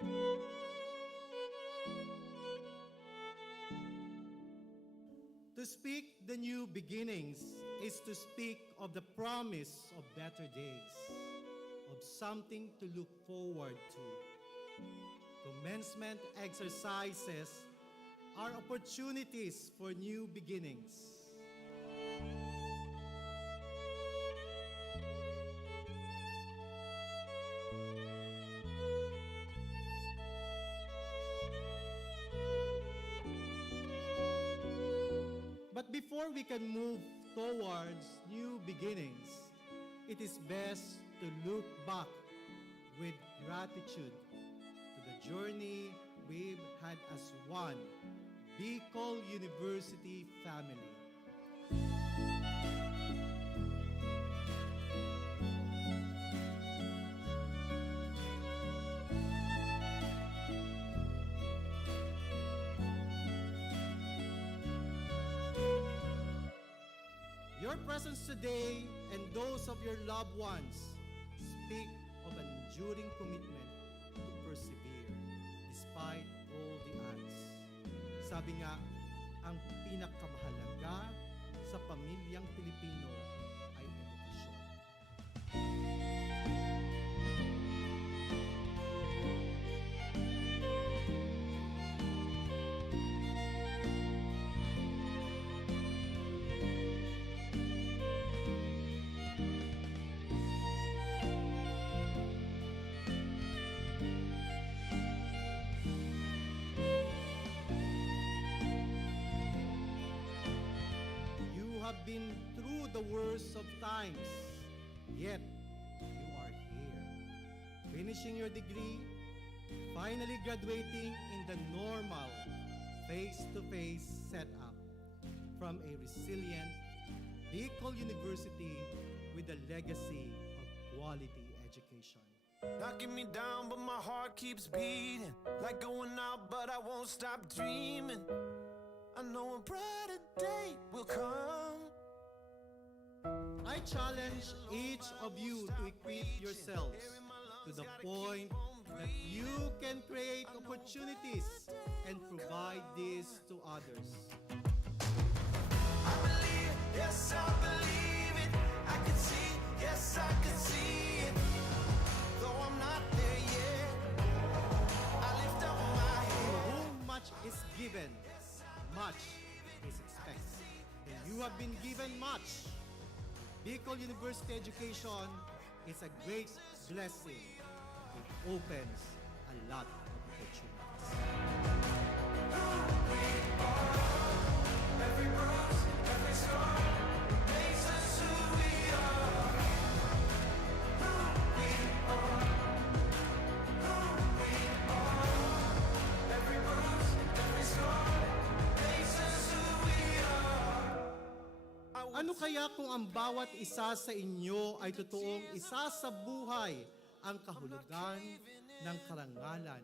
To speak the new beginnings is to speak of the promise of better days, of something to look forward to. Commencement exercises are opportunities for new beginnings. But before we can move towards new beginnings, it is best to look back with gratitude to the journey we've had as one Bicol University family. Your presence today and those of your loved ones speak of an enduring commitment to persevere despite all the odds. Sabi nga, ang pinakamahalaga sa pamilyang Pilipino ay edukasyon. Have been through the worst of times, yet you are here, finishing your degree, finally graduating in the normal face-to-face setup from a resilient Bicol University with a legacy of quality education. Knocking me down, but my heart keeps beating. Like going out, but I won't stop dreaming. I know a brighter day will come. I challenge each of you to equip yourselves to the point that you can create opportunities and provide this to others. I believe, yes, I believe it. I can see, yes, I can see it. Though I'm not there yet, I lift up my To head. whom much is given, much is expected. And you have been given much. Bicol University education is a great blessing. It opens a lot of opportunities. Every bruise, every scar makes us who we are. Who we are. Who we are. Every bruise, every scar makes us who we are. Ano kaya kung ang bawat isa sa inyo ay totoong isa sa buhay ang kahulugan ng karangalan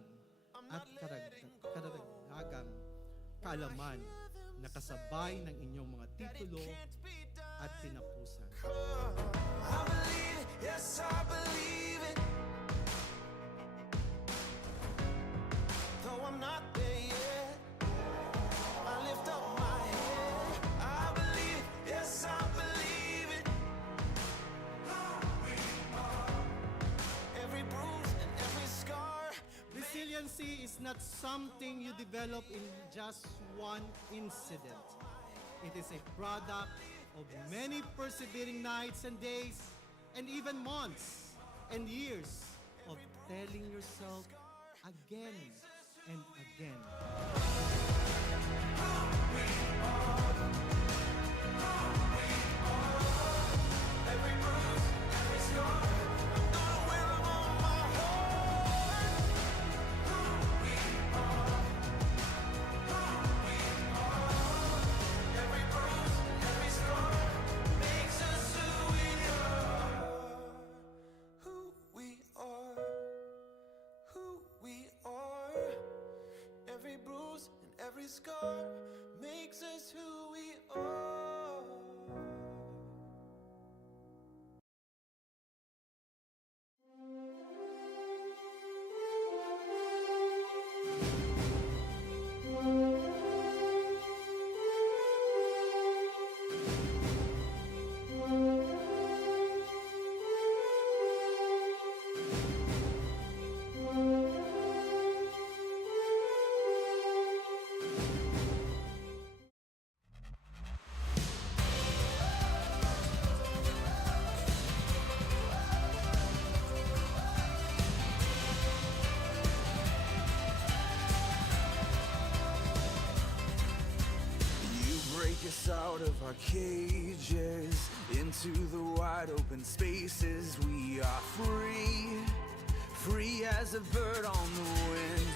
at karagdagang kaalaman na kasabay ng inyong mga titulo at tinapusan? I believe it, yes, I believe it. Though I'm not there yet, I lift up my head. I believe it, yes, I believe it. Every bruise and every scar. Resiliency is not something you develop in just one incident. It is a product of many persevering nights and days, and even months and years of telling yourself again and again. Every bruise, every scar, I'm gonna wear 'em on my heart. Who we are, who we are. Every bruise, every scar makes us who we are. Who we are, who we are. Every bruise and every scar makes us who we are. us out of our cages into the wide open spaces. We are free, free as a bird on the wind.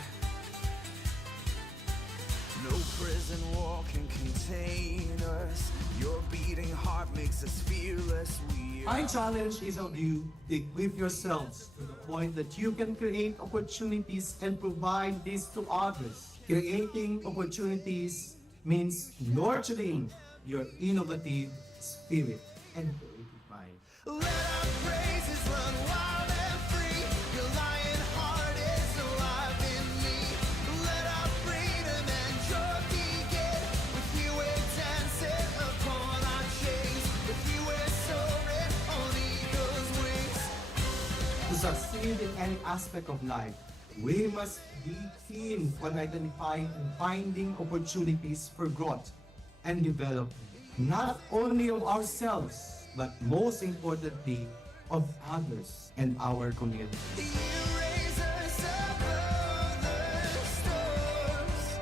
No prison wall can contain us. Your beating heart makes us fearless. My challenge is of you to equip yourselves to the point that you can create opportunities and provide this to others. Creating opportunities means nurturing your innovative spirit and creative mind. Let our praises run wild and free. Your lion heart is alive in me. Let our freedom and joy begin. With you we're dancing upon our chains. With you we're soaring on eagle's wings. To succeed in any aspect of life, we must be keen on identifying and finding opportunities for growth and development, not only of ourselves, but most importantly, of others and our community. You raise us above the storms.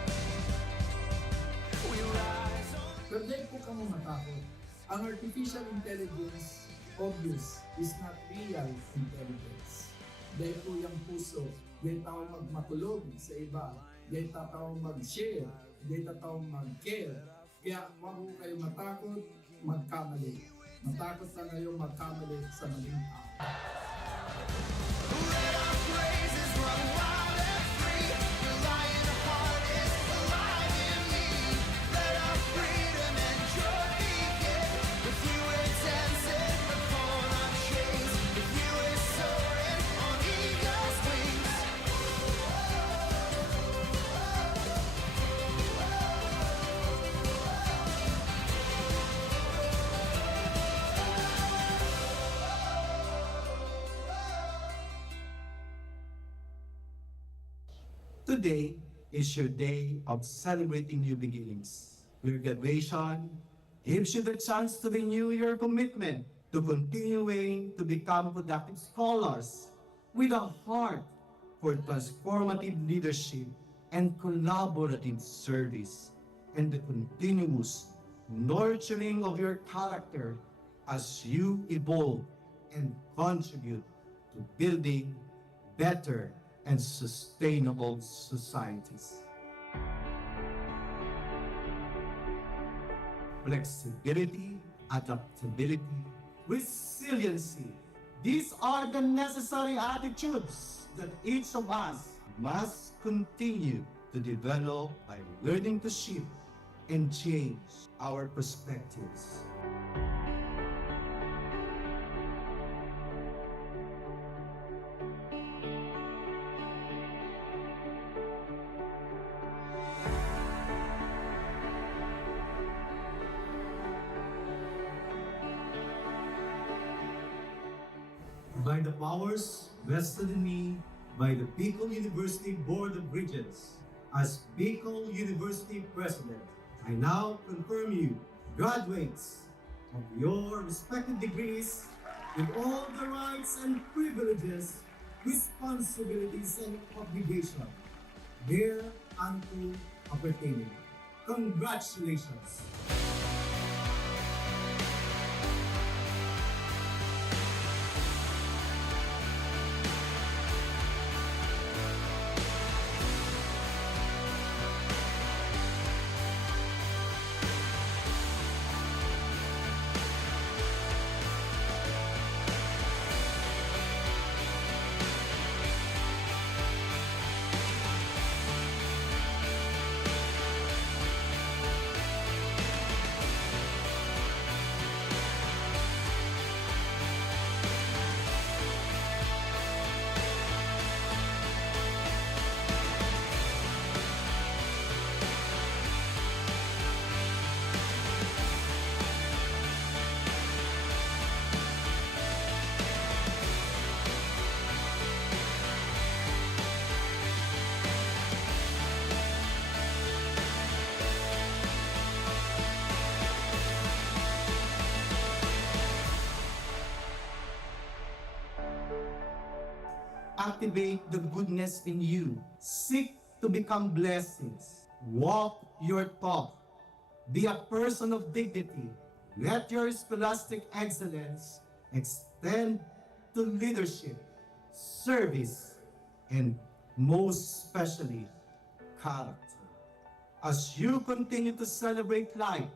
We rise on. Pwede po kang matakot. Ang artificial intelligence, obvious, is not real intelligence. Dahil po yung puso, dahil tao magmatulog sa iba, dahil tao mag-share, dahil tao mag-care. Kaya huwag po kayo matakot, magkamali. Matakot na kayo magkamali sa maling tao. Let our praises run wild and free. Your lion heart is alive in me. Let our freedom and joy begin. With you we're dancing upon our chains. With you we're soaring on eagle's wings. Today is your day of celebrating new beginnings. Your graduation gives you the chance to renew your commitment to continuing to become productive scholars with a heart for transformative leadership and collaborative service, and the continuous nurturing of your character as you evolve and contribute to building better and sustainable societies. Flexibility, adaptability, resiliency. These are the necessary attitudes that each of us must continue to develop by learning to shift and change our perspectives. By the powers vested in me by the Bicol University Board of Regents, as Bicol University President, I now confirm you graduates of your respective degrees with all the rights and privileges, responsibilities, and obligations thereunto appertaining. Congratulations! Activate the goodness in you. Seek to become blessings. Walk your talk. Be a person of dignity. Let your scholastic excellence extend to leadership, service, and most especially, character. As you continue to celebrate life,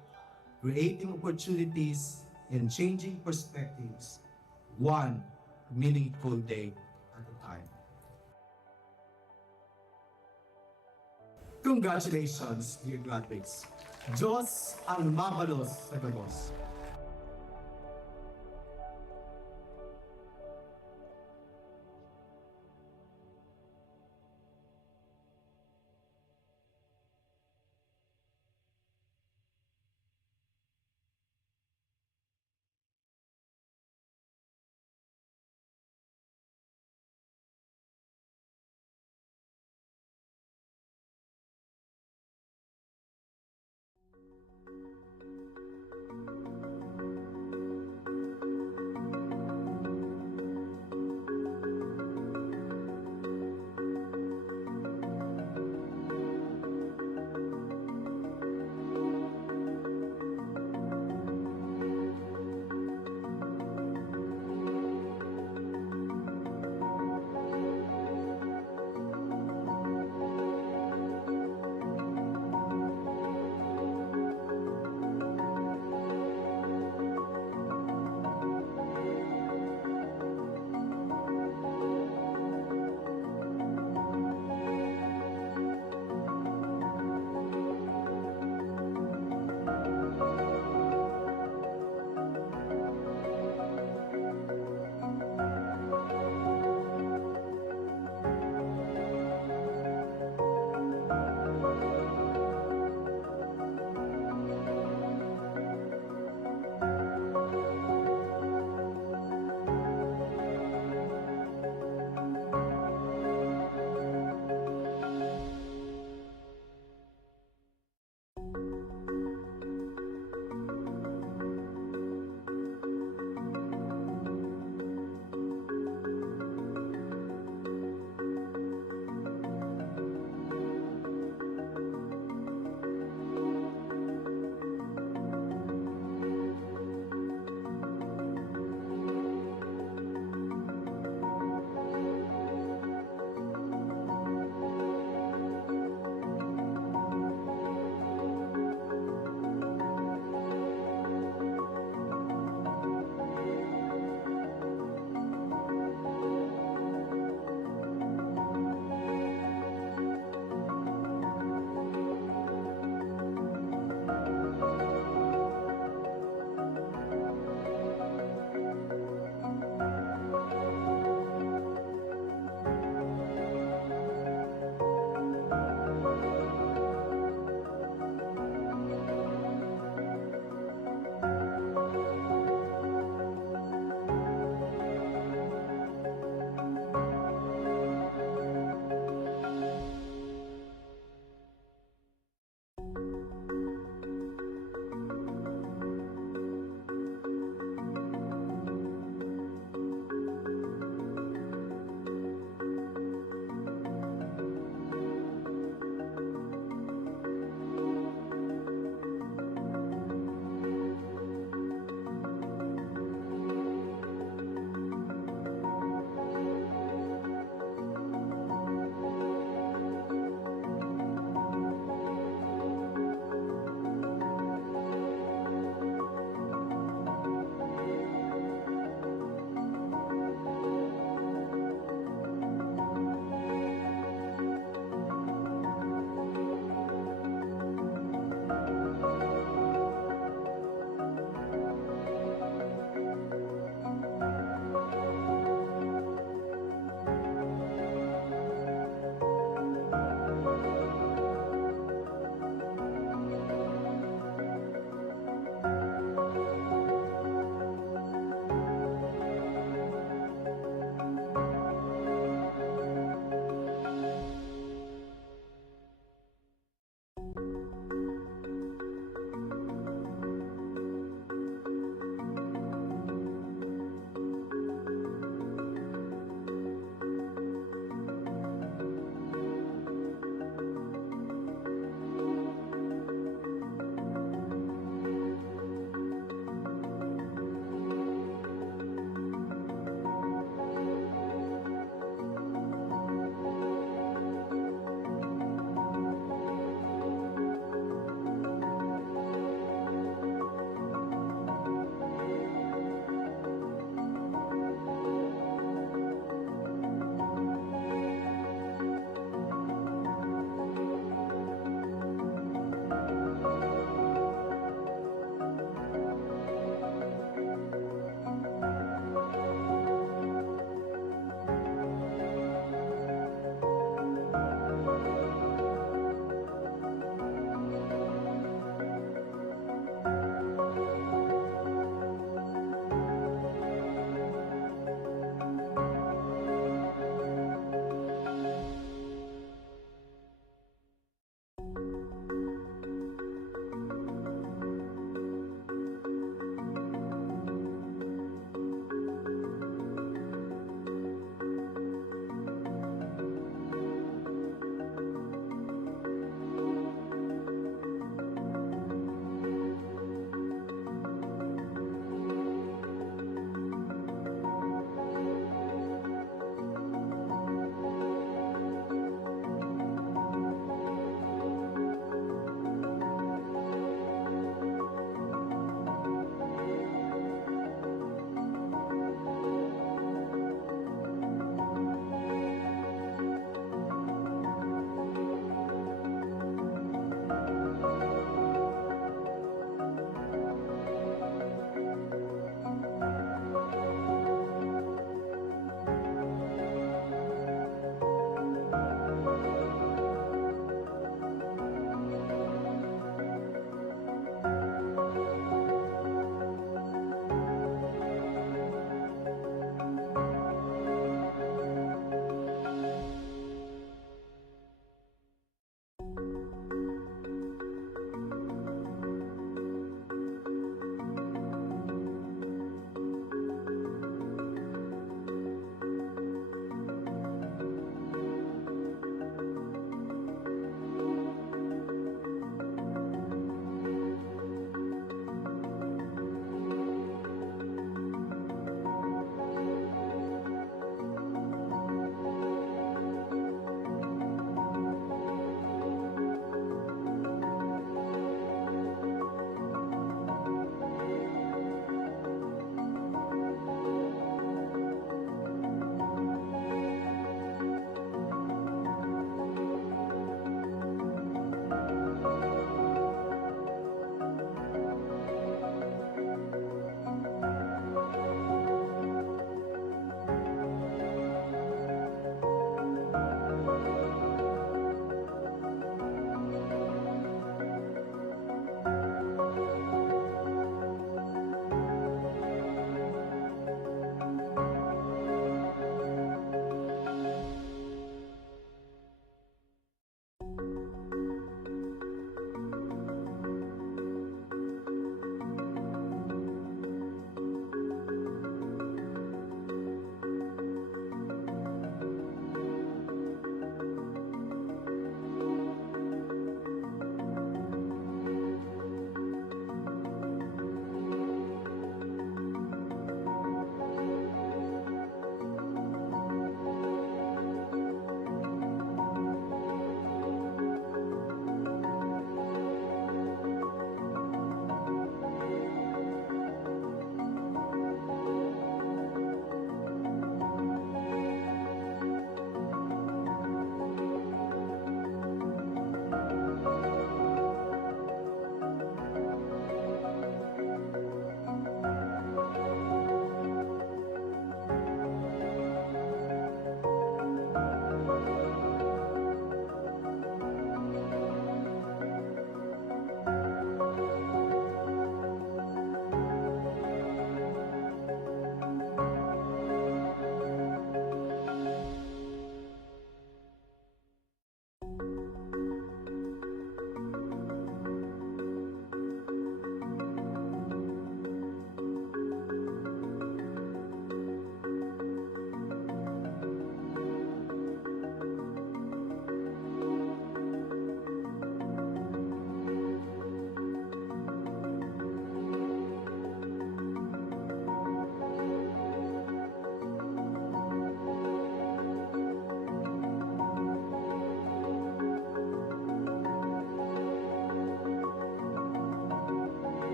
creating opportunities and changing perspectives, one meaningful day at a time. Congratulations, dear graduates. Diyos ang mabalos sa gabos.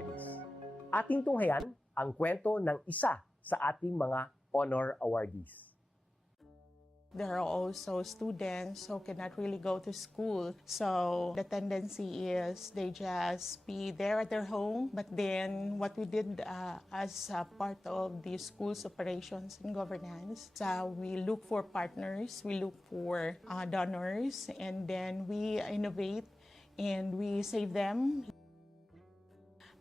Edis. Ating tunghayan ang kwento ng isa sa ating mga honor awardees. There are also students who cannot really go to school. So the tendency is they just be there at their home. But then what we did as part of the school's operations and governance, we look for partners, we look for donors, and then we innovate and we save them.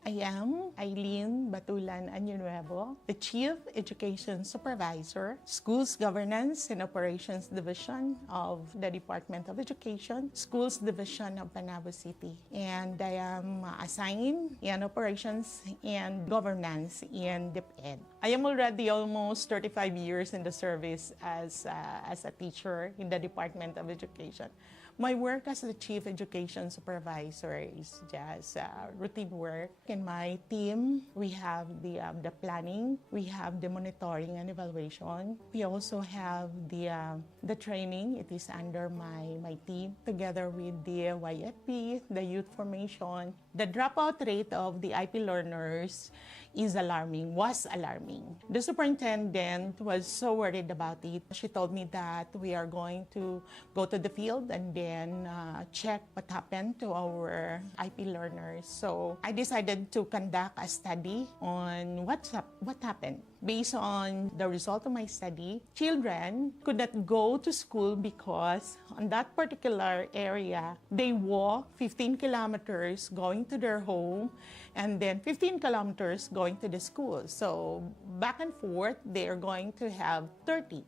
I am Eileen Batulan Añonuevo, the Chief Education Supervisor, Schools Governance and Operations Division of the Department of Education, Schools Division of Panabo City. And I am assigned in Operations and Governance in DepEd. I am already almost 35 years in the service as a teacher in the Department of Education. My work as the Chief Education Supervisor is just routine work. In my team, we have the planning, we have the monitoring and evaluation. We also have the training. It is under my team, together with the YFP, the youth formation. The dropout rate of the IP learners was alarming. The superintendent was so worried about it. She told me that we are going to go to the field and then check what happened to our IP learners. So I decided to conduct a study on what happened. Based on the result of my study, children could not go to school because on that particular area, they walk 15 kilometers going to their home and then 15 kilometers going to the school. So back and forth, they are going to have 30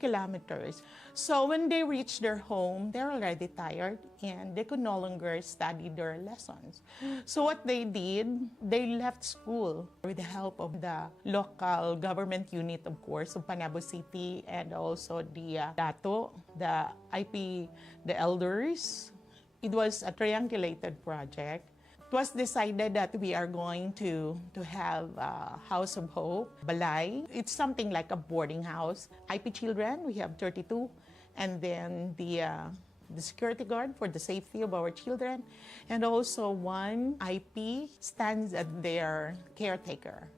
kilometers. So when they reach their home, they're already tired and they could no longer study their lessons. So what they did, they left school with the help of the local government unit, of course, of Panabo City, and also the DATO, the IP, the elders. It was a triangulated project. It was decided that we are going to have a House of Hope, Balay. It's something like a boarding house. IP children, we have 32. And then the security guard for the safety of our children. And also one IP stands as their caretaker.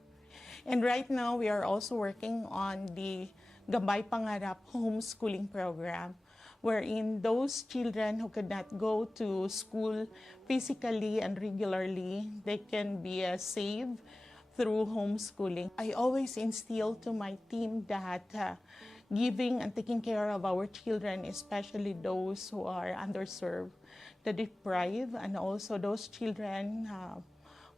And right now, we are also working on the Gabay Pangarap homeschooling program, wherein those children who could not go to school physically and regularly, they can be saved through homeschooling. I always instill to my team that giving and taking care of our children, especially those who are underserved, the deprived, and also those children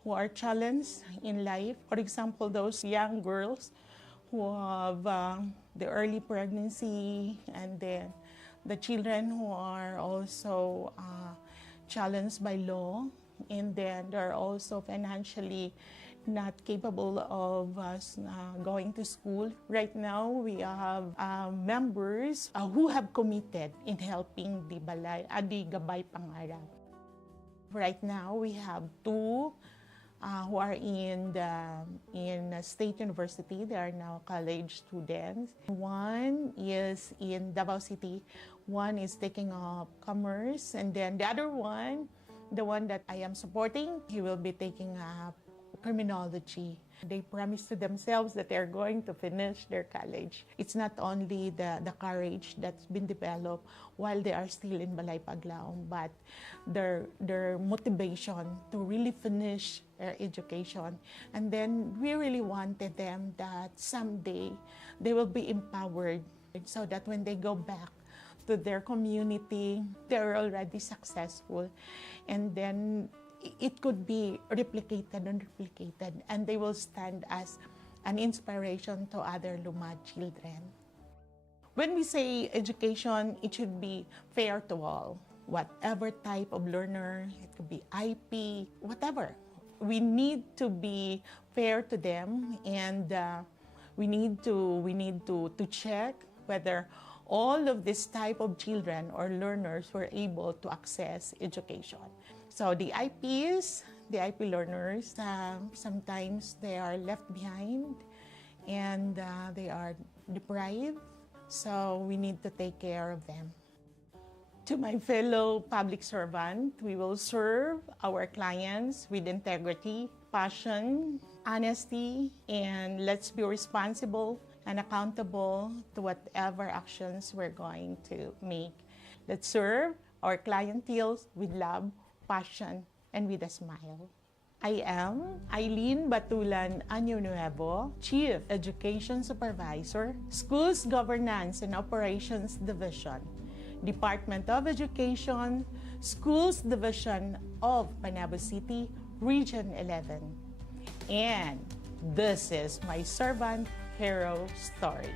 who are challenged in life. For example, those young girls who have the early pregnancy, and then the children who are also challenged by law, and then they're also financially not capable of going to school. Right now, we have members who have committed in helping the Gabay Pangarap. Right now, we have two who are in State University. They are now college students. One is in Davao City. One is taking up commerce. And then the other one, the one that I am supporting, he will be taking up criminology. They promise to themselves that they're going to finish their college. It's not only the courage that's been developed while they are still in Balay Paglaom, but their motivation to really finish their education. And then we really wanted them that someday they will be empowered so that when they go back to their community, they're already successful. And then it could be replicated and replicated, and they will stand as an inspiration to other Lumad children. When we say education, it should be fair to all. Whatever type of learner, it could be IP, whatever. We need to be fair to them, and we need to check whether all of this type of children or learners were able to access education. So the IPs, the IP learners, sometimes they are left behind and they are deprived. So we need to take care of them. To my fellow public servant, we will serve our clients with integrity, passion, honesty, and let's be responsible and accountable to whatever actions we're going to make. Let's serve our clientele with love, passion, and with a smile. I am Eileen Batulan Año Nuevo, Chief Education Supervisor, Schools Governance and Operations Division, Department of Education, Schools Division of Panabo City, Region 11. And this is my servant hero story.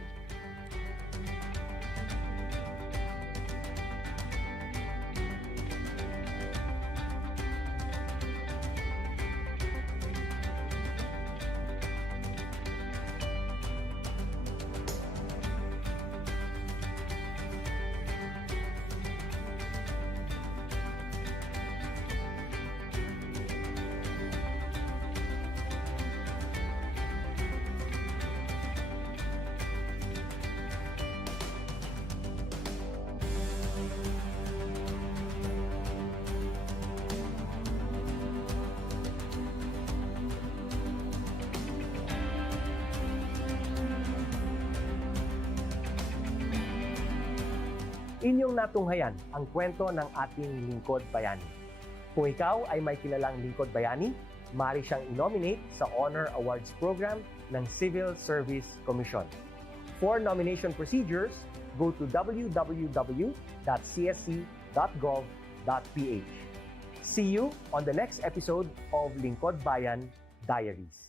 Inyong natunghayan ang kwento ng ating lingkod bayani. Kung ikaw ay may kilalang lingkod bayani, maaari siyang i-nominate sa Honor Awards Program ng Civil Service Commission. For nomination procedures, go to www.csc.gov.ph. See you on the next episode of Lingkod Bayan Diaries.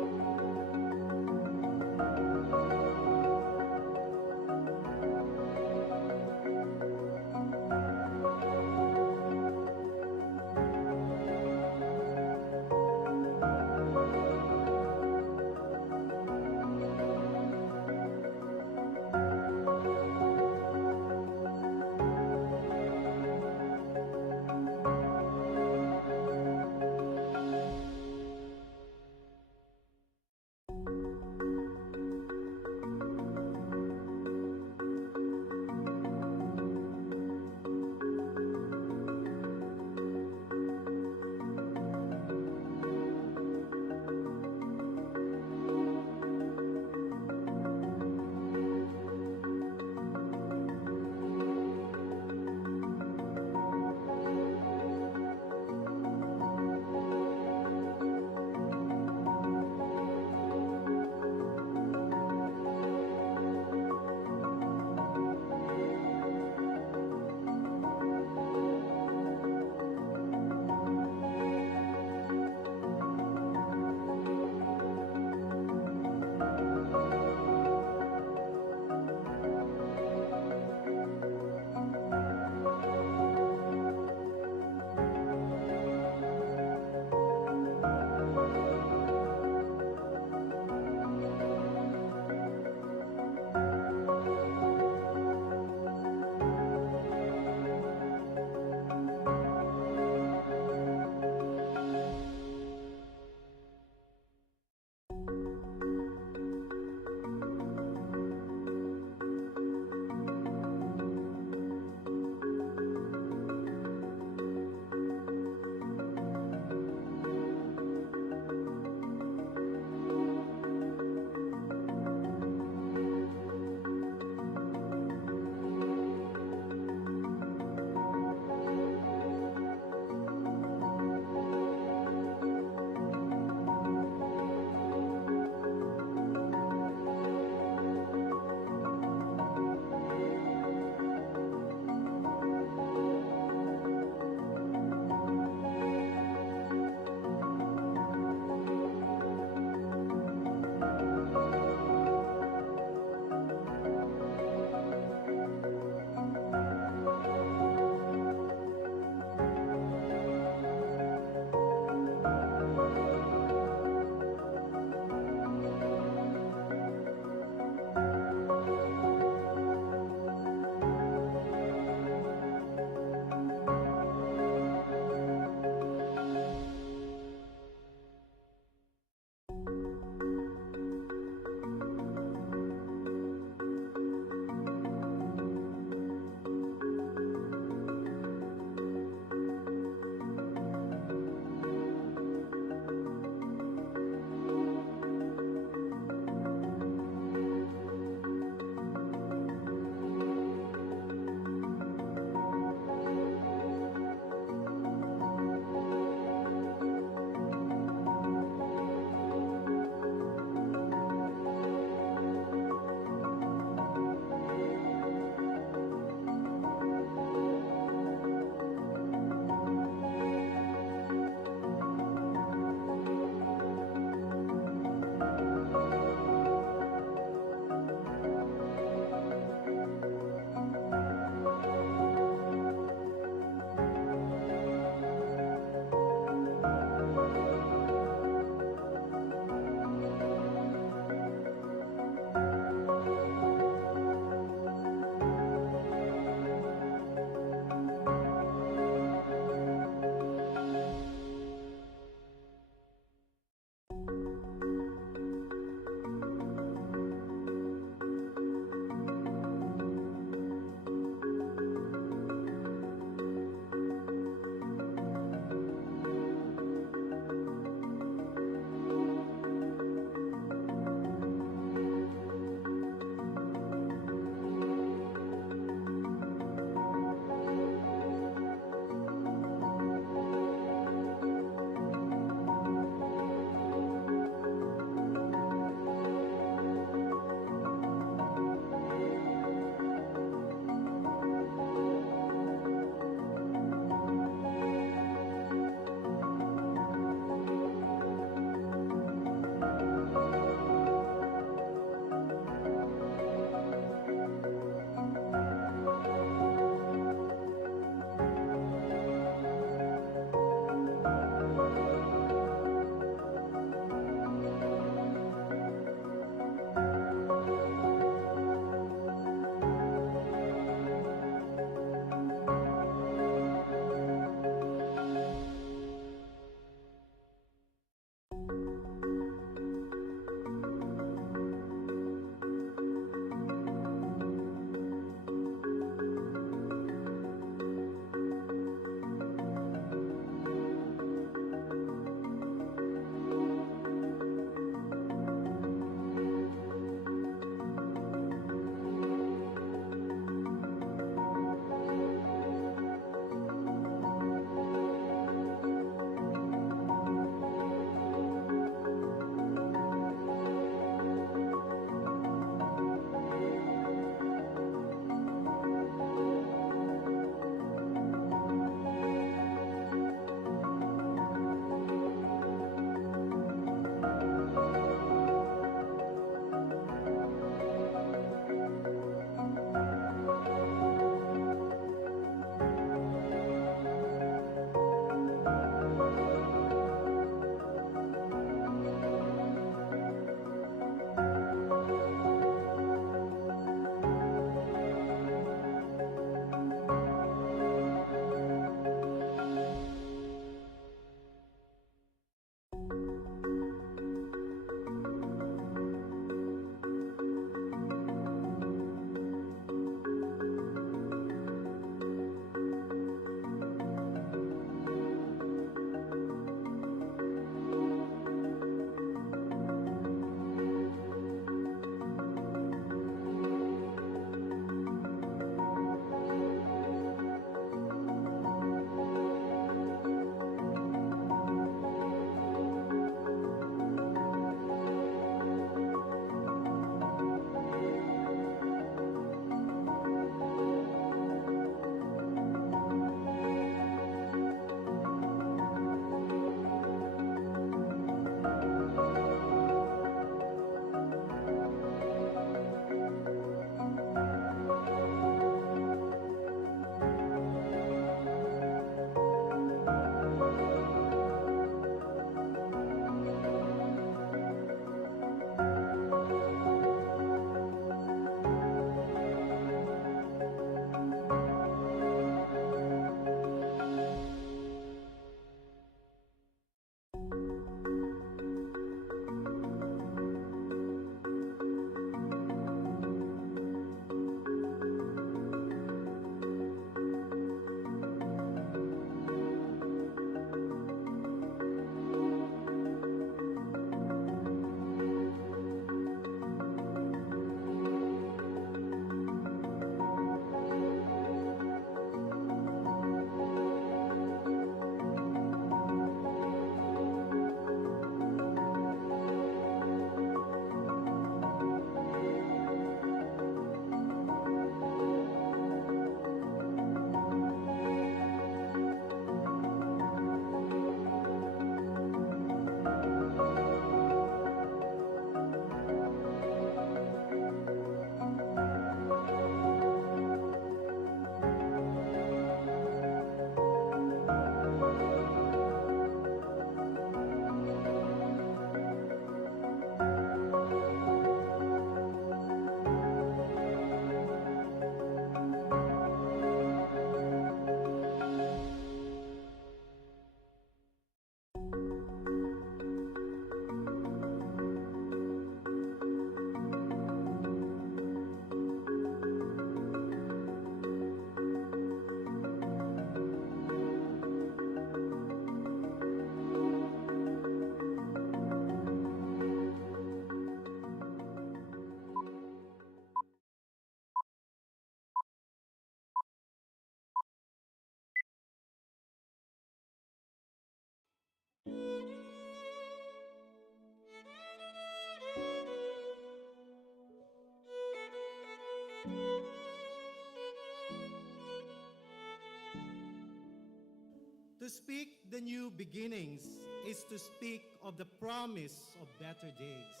speak the new beginnings is to speak of the promise of better days,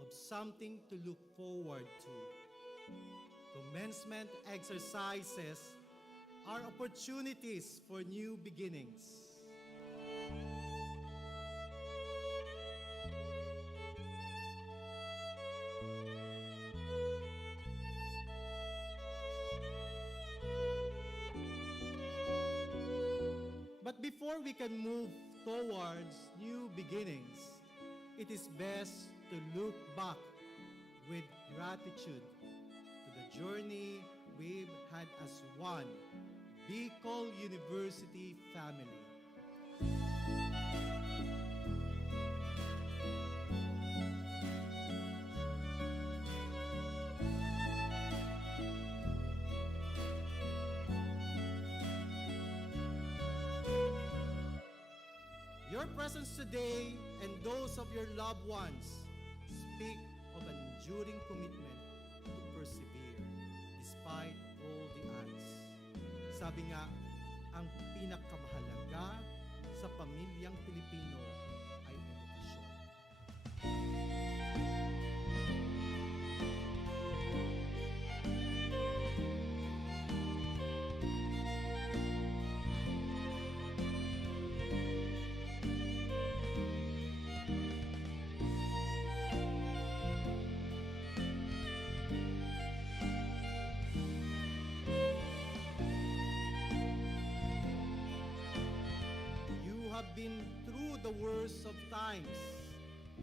of something to look forward to. Commencement exercises are opportunities for new beginnings. But before we can move towards new beginnings, it is best to look back with gratitude to the journey we've had as one Bicol University family. Your presence today and those of your loved ones speak of an enduring commitment to persevere despite all the odds. Sabi nga, ang pinakamahalaga sa pamilyang Pilipino ay edukasyon. You have been through the worst of times,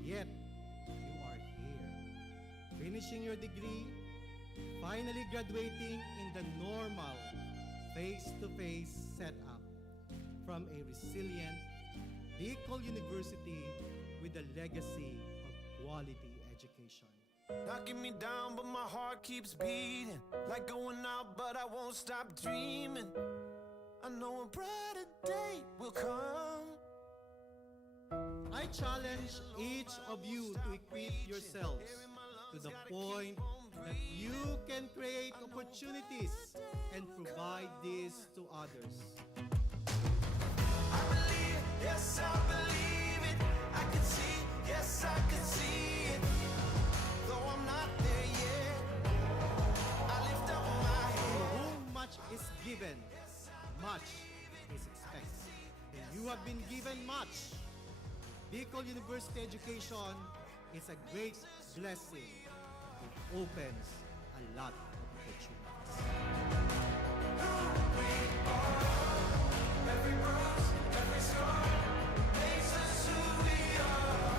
yet you are here, finishing your degree, finally graduating in the normal face-to-face setup from a resilient Bicol University with a legacy of quality education. Knocking me down, but my heart keeps beating. Like going out, but I won't stop dreaming. I know a brighter day will come. I challenge each of you to equip yourselves to the point that you can create opportunities and provide this to others. I believe, yes, I believe it. I can see, yes, I can see it. Though I'm not there yet, I lift up my To head. whom much is given, much is expected. And you have been given much. Bicol University education is a great blessing. It opens a lot of opportunities. Every bruise, every scar makes us who we are.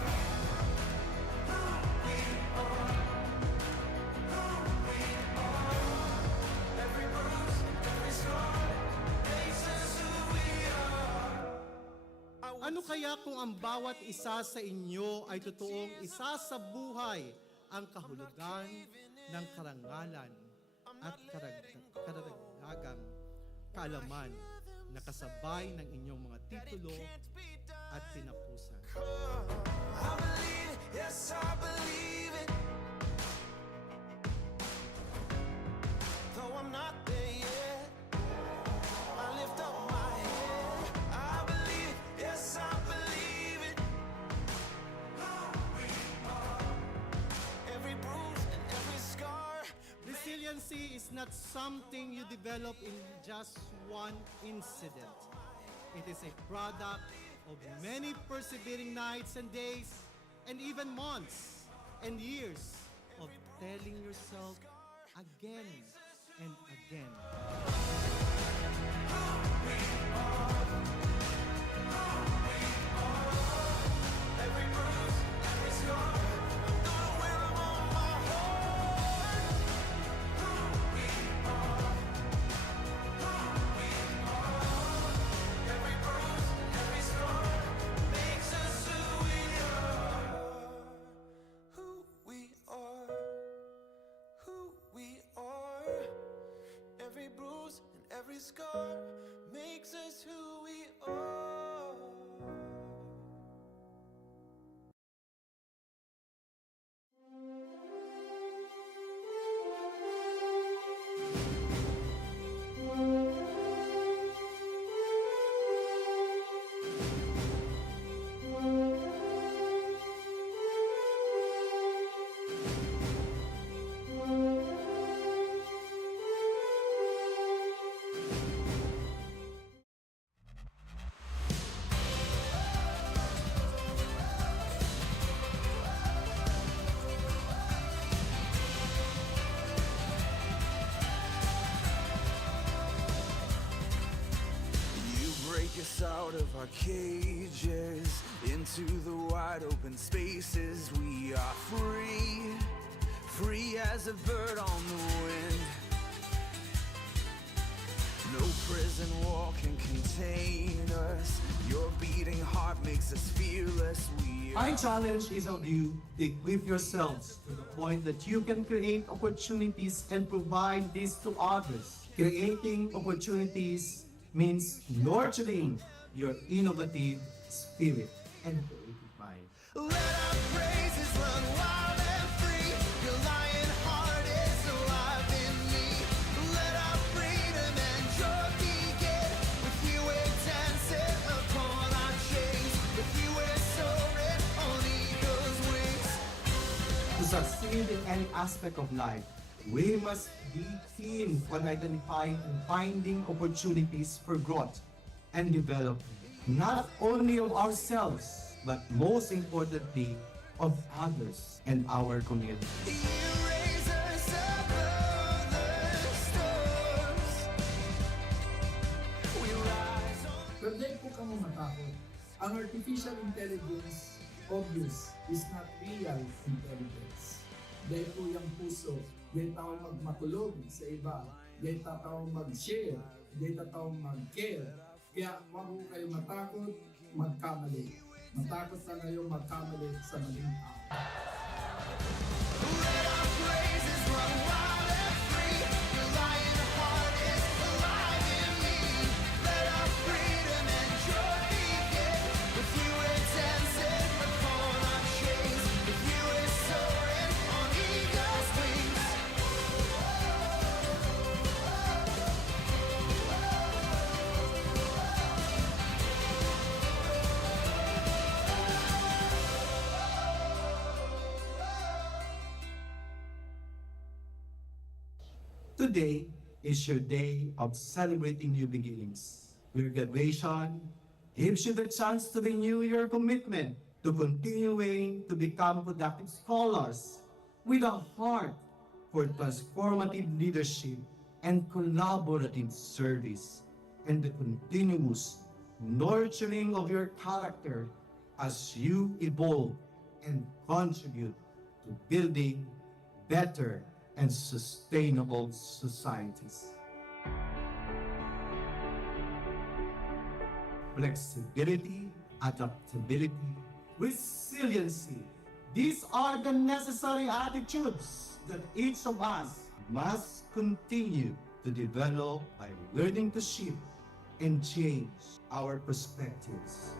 Who we are. Who we are. Every bruise, every scar makes us who we are. Ano kaya kung ang bawat isa sa inyo ay totoong isa sa buhay ang kahulugan ng karangalan at karagdagang kaalaman na kasabay ng inyong mga titulo at tinapusan? I believe it, yes, I believe it. Though I'm not there yet, I lift up my head. I believe it, yes, I believe it. Every bruise and every scar. Resiliency is not something you develop in just one incident. It is a product of many persevering nights and days, and even months and years of telling yourself again and again. Every bruise, every scar. I'm gonna wear 'em on my heart. Who we are. Who we are. Every bruise, every scar makes us who we are. Who we are. Who we are. Every bruise and every scar makes us who we are. our cages into the wide open spaces. We are free, free as a bird on the wind. No prison wall can contain us. Your beating heart makes us fearless. My challenge is of you to equip yourselves to the point that you can create opportunities and provide this to others. Creating opportunities means nurturing your innovative spirit and creative mind. Let our praises run wild and free. Your lion heart is alive in me. Let our freedom and joy begin. With you we're dancing upon our chains. With you we're soaring on eagle's wings. To succeed in any aspect of life, we must be keen on identifying and finding opportunities for growth and development, not only of ourselves, but most importantly, of others and our community. You raise us above the storms. We rise on. Pero dahil po kamo matakot, ang artificial intelligence, obvious, is not real intelligence. Dahil po yung puso, dahil tao magmatulog sa iba, dahil tao mag-share, dahil tao mag-care. Kaya huwag po kayo matakot, magkamali. Matakot na kayo magkamali sa maling tao. Let our praises run wild and free. Your lion heart is alive in me. Let our freedom and joy begin. With you we're dancing upon our chains. With you we're soaring on eagle's wings. Today is your day of celebrating new beginnings. Your graduation gives you the chance to renew your commitment to continuing to become productive scholars with a heart for transformative leadership and collaborative service, and the continuous nurturing of your character as you evolve and contribute to building better and sustainable societies. Flexibility, adaptability, resiliency. These are the necessary attitudes that each of us must continue to develop by learning to shift and change our perspectives.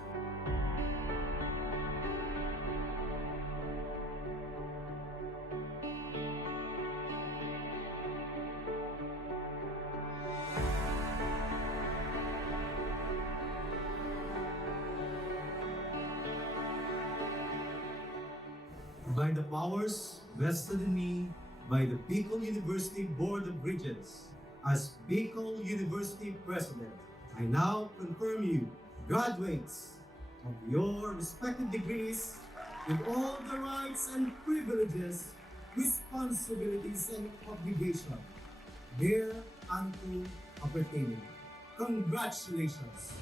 By the powers vested in me by the Bicol University Board of Regents, as Bicol University President, I now confirm you graduates of your respective degrees with all the rights and privileges, responsibilities and obligations thereunto appertaining. Congratulations!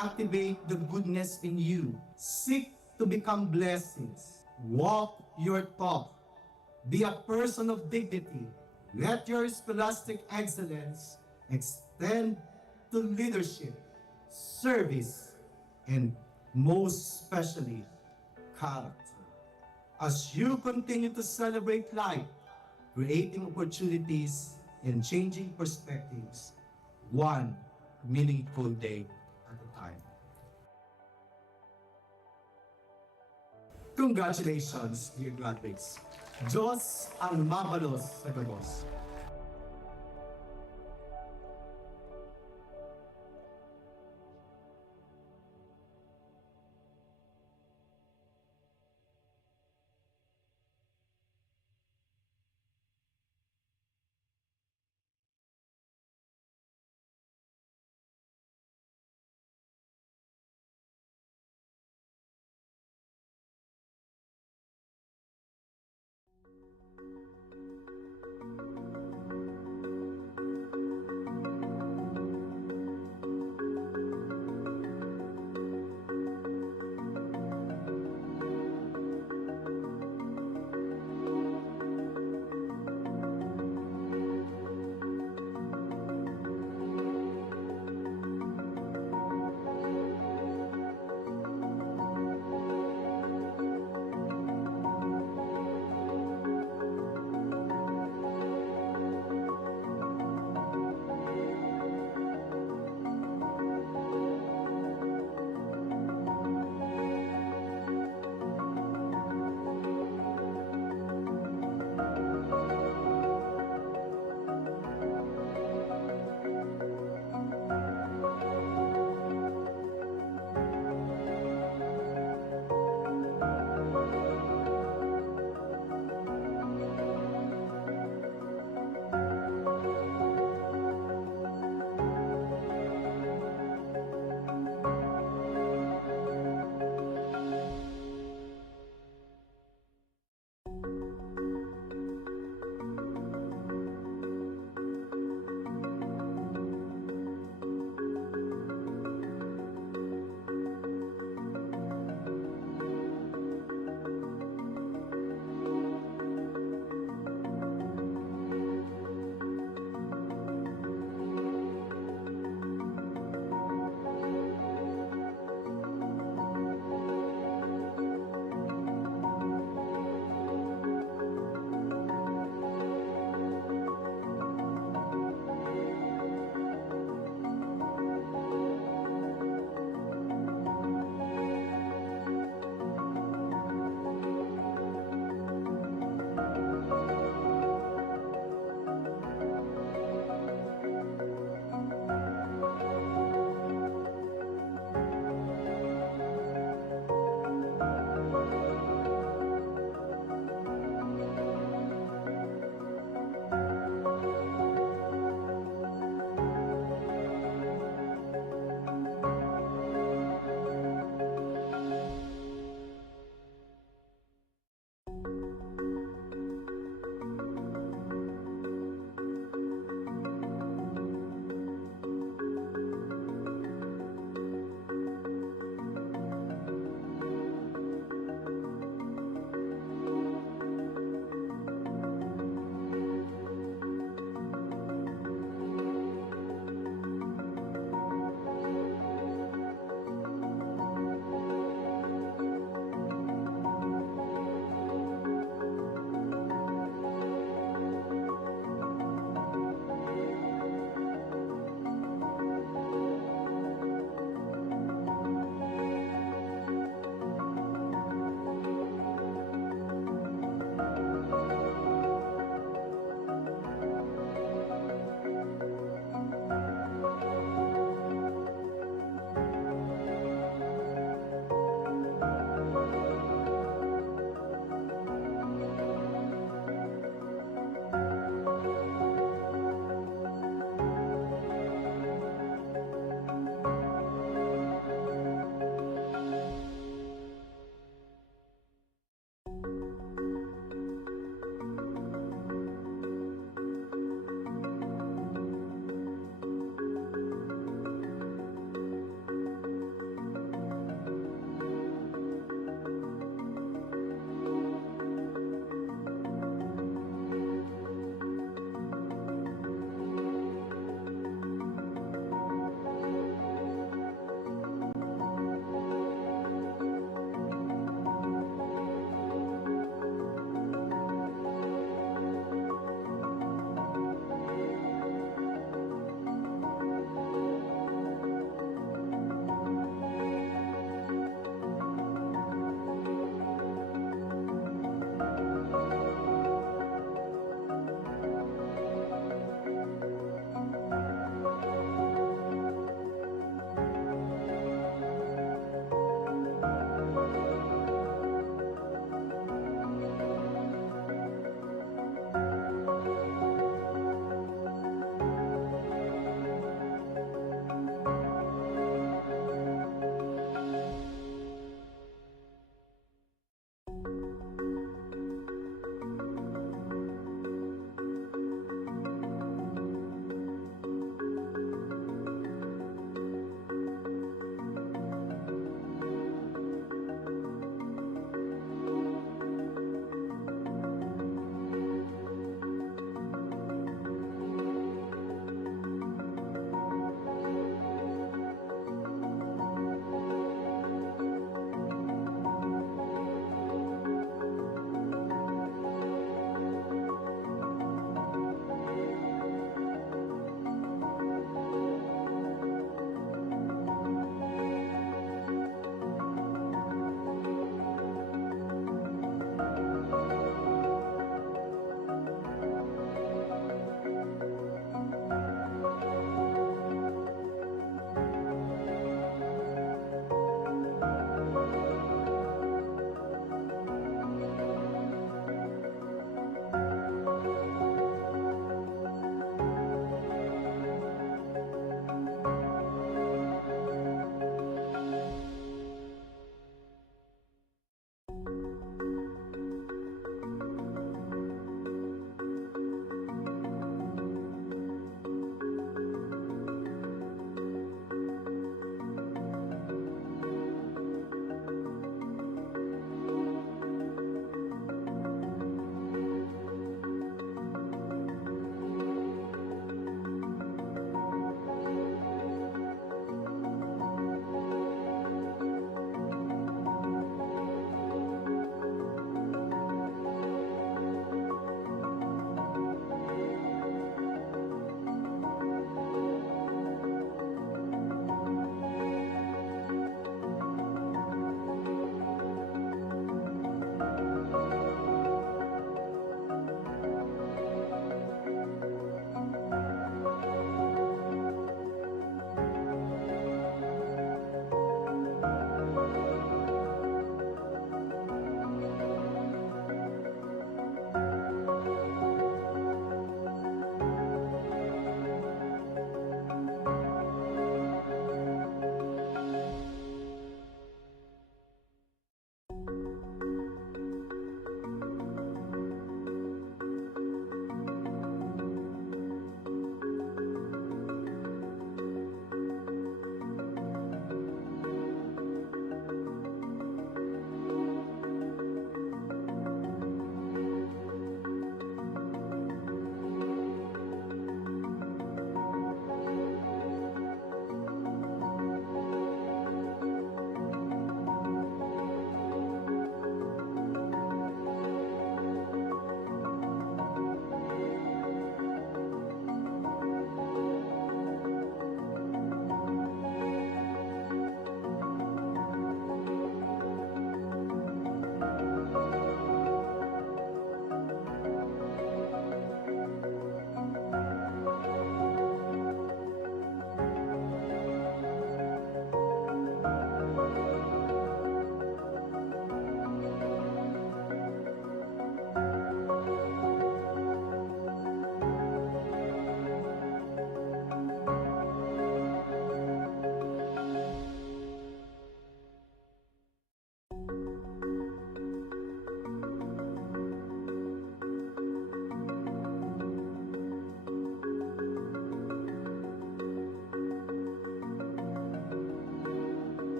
Activate the goodness in you. Seek to become blessings. Walk your talk. Be a person of dignity Let your scholastic excellence extend to leadership, service, and most especially, character. As you continue to celebrate life, creating opportunities and changing perspectives, one meaningful day at a time. Congratulations, dear graduates. Diyos ang mabalos sa gabos.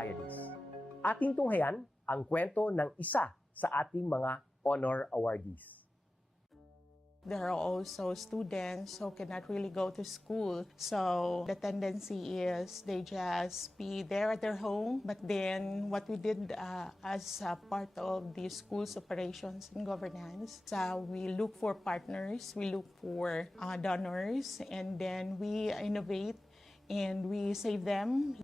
Alcayades. Ating tunghayan ang kwento ng isa sa ating mga honor awardees. There are also students who cannot really go to school. So the tendency is they just be there at their home. But then what we did as part of the school's operations and governance, we look for partners, we look for donors, and then we innovate and we save them.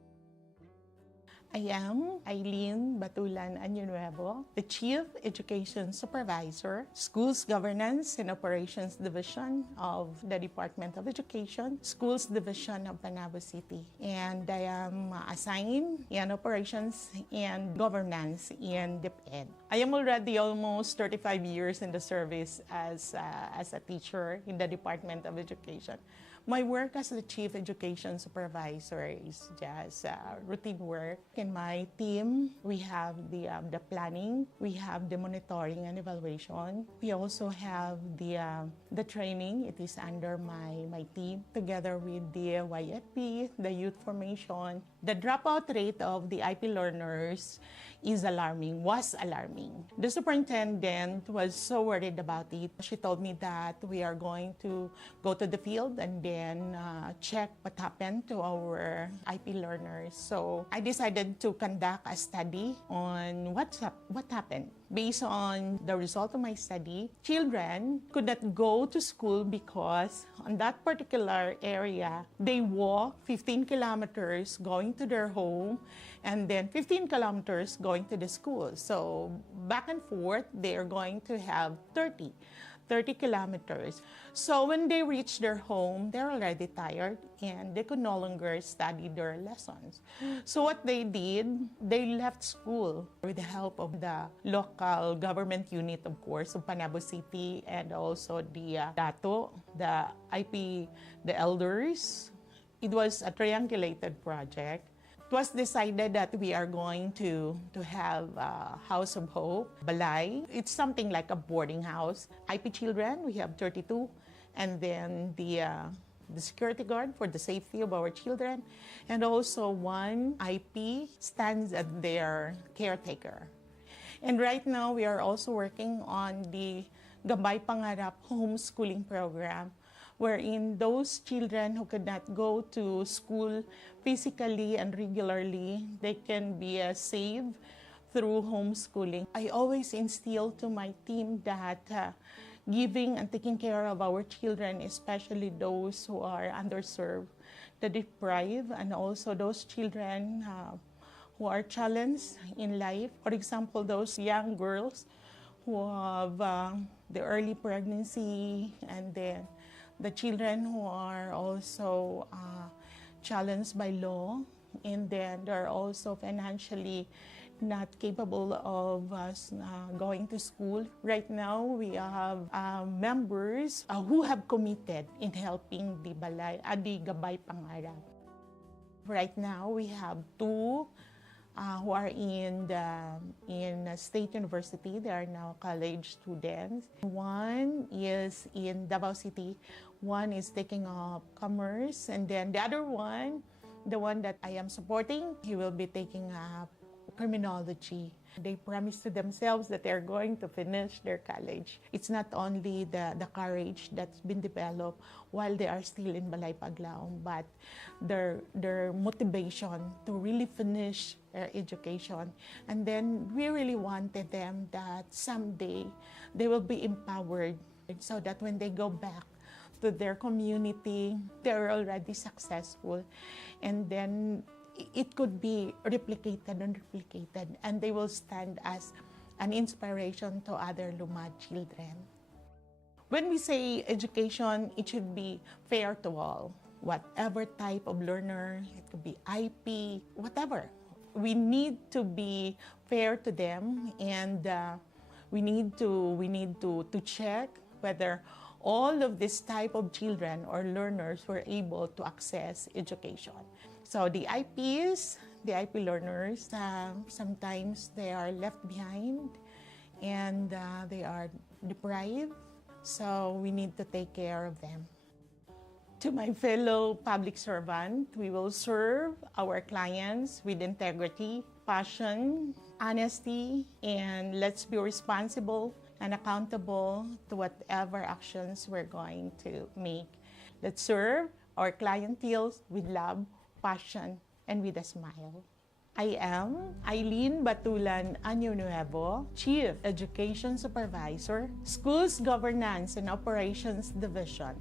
I am Eileen Batulan Añonuevo, the Chief Education Supervisor, Schools Governance and Operations Division of the Department of Education, Schools Division of Panabo City. And I am assigned in Operations and Governance in DepEd. I am already almost 35 years in the service as a teacher in the Department of Education. My work as the Chief Education Supervisor is just routine work. In my team, we have the planning, we have the monitoring and evaluation. We also have the training. It is under my team, together with the YFP, the youth formation. The dropout rate of the IP learners was alarming. The superintendent was so worried about it. She told me that we are going to go to the field and then check what happened to our IP learners. So I decided to conduct a study on what happened. Based on the result of my study, children could not go to school because on that particular area, they walk 15 kilometers going to their home and then 15 kilometers going to the school. So back and forth, they are going to have 30 kilometers. So when they reach their home, they're already tired and they could no longer study their lessons. So what they did, they left school with the help of the local government unit, of course, of Panabo City, and also the DATO, the IP, the elders. It was a triangulated project. It was decided that we are going to have a House of Hope, Balay. It's something like a boarding house. IP children, we have 32, and then the security guard for the safety of our children, and also one IP stands as their caretaker. And right now, we are also working on the Gabay Pangarap homeschooling program, wherein those children who could not go to school physically and regularly, they can be saved through homeschooling. I always instill to my team that giving and taking care of our children, especially those who are underserved, the deprived, and also those children who are challenged in life. For example, those young girls who have the early pregnancy, and then the children who are also challenged by law, and then they're also financially not capable of going to school. Right now, we have members who have committed in helping the Gabay Pangarap. Right now, we have two who are in State University. They are now college students. One is in Davao City. One is taking up commerce. And then the other one, the one that I am supporting, he will be taking up criminology. They promise to themselves that they're going to finish their college. It's not only the courage that's been developed while they are still in Balay Paglaom, but their motivation to really finish their education. And then we really wanted them that someday they will be empowered so that when they go back to their community, they're already successful. And then it could be replicated and replicated, and they will stand as an inspiration to other Lumad children. When we say education, it should be fair to all. Whatever type of learner, it could be IP, whatever. We need to be fair to them, and we need to check whether all of this type of children or learners were able to access education. So the IPs, the IP learners, sometimes they are left behind and they are deprived. So we need to take care of them. To my fellow public servant, we will serve our clients with integrity, passion, honesty, and let's be responsible and accountable to whatever actions we're going to make. Let's serve our clientele with love, passion, and with a smile. I am Eileen Batulan Año Nuevo, Chief Education Supervisor, Schools Governance and Operations Division,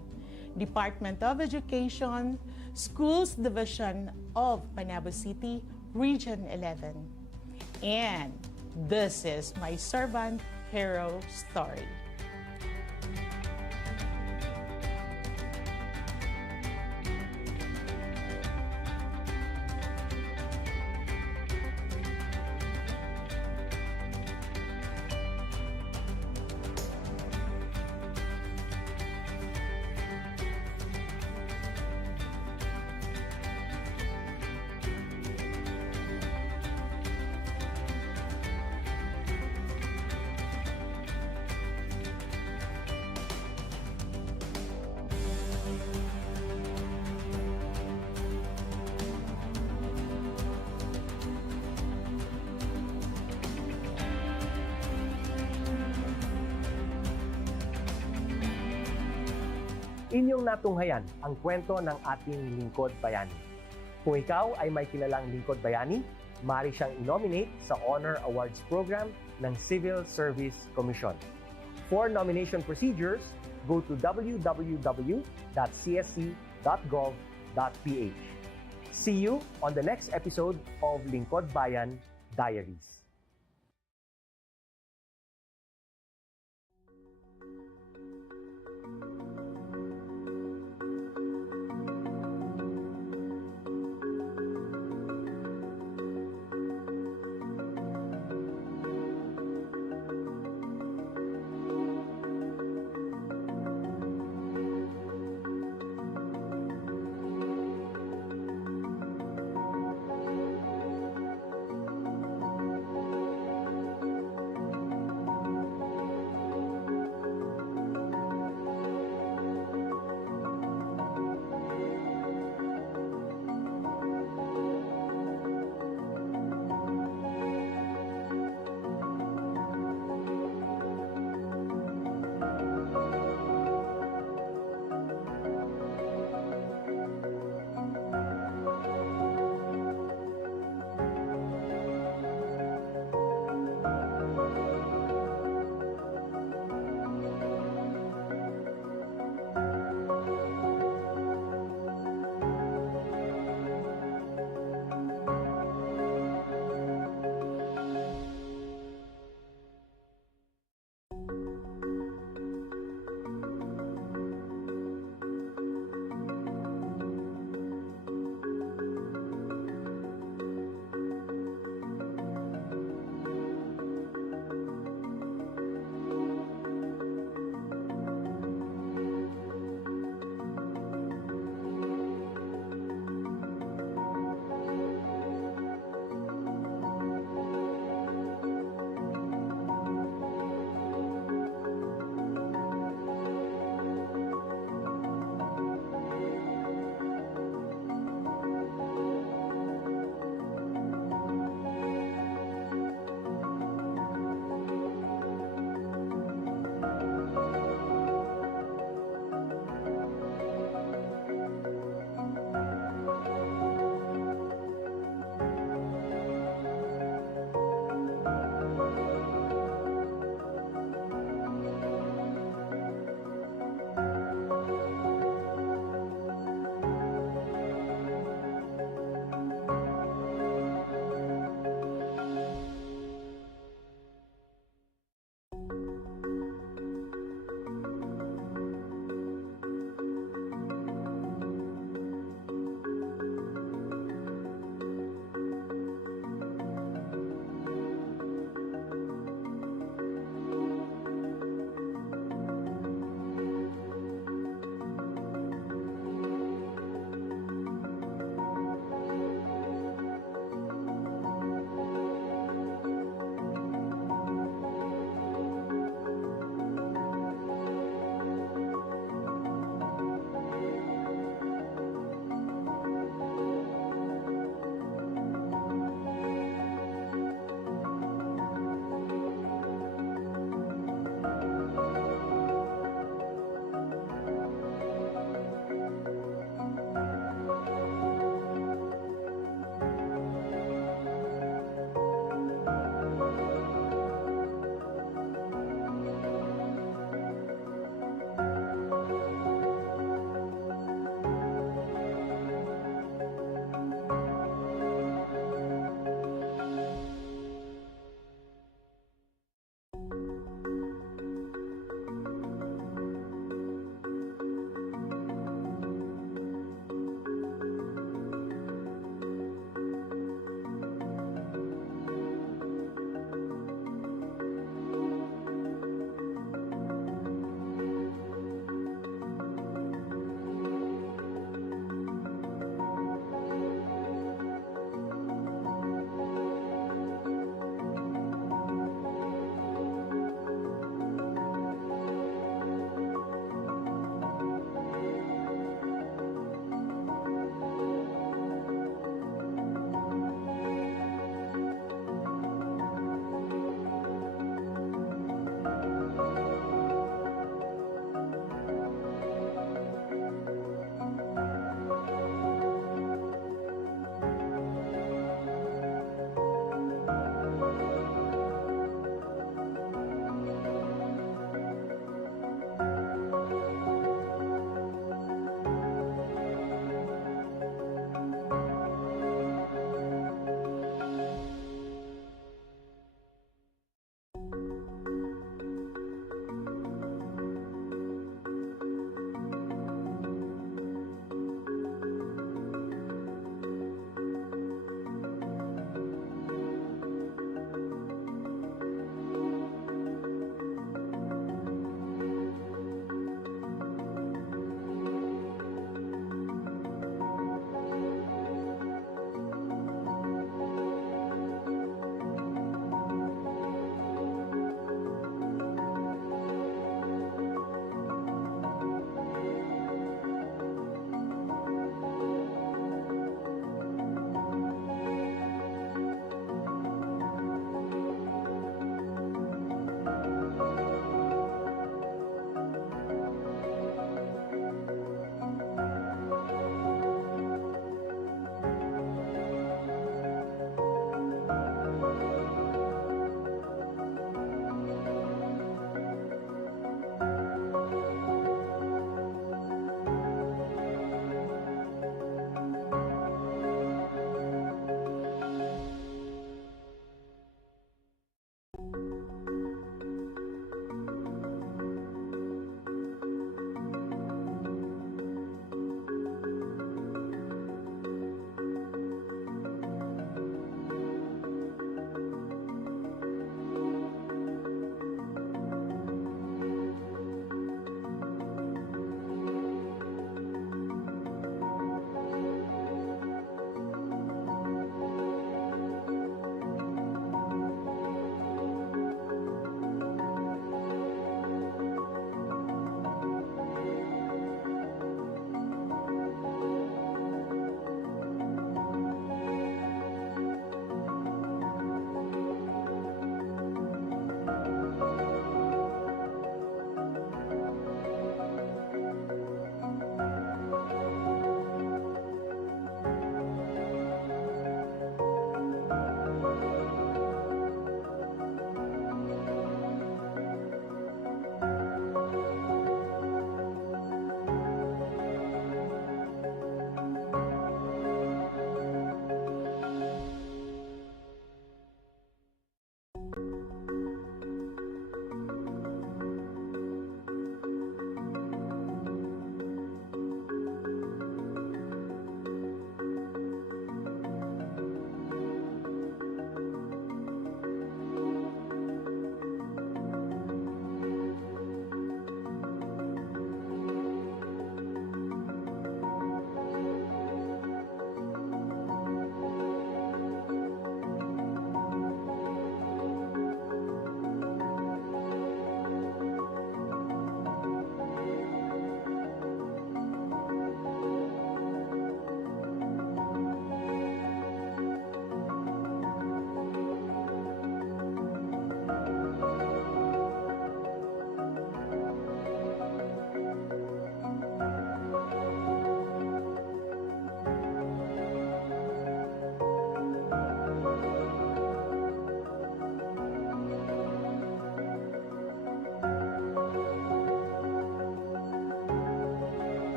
Department of Education, Schools Division of Panabo City, Region 11. And this is my servant hero story. Inyong natunghayan ang kwento ng ating lingkod bayani. Kung ikaw ay may kilalang lingkod bayani, maaari siyang i-nominate sa Honor Awards Program ng Civil Service Commission. For nomination procedures, go to www.csc.gov.ph. See you on the next episode of Lingkod Bayan Diaries.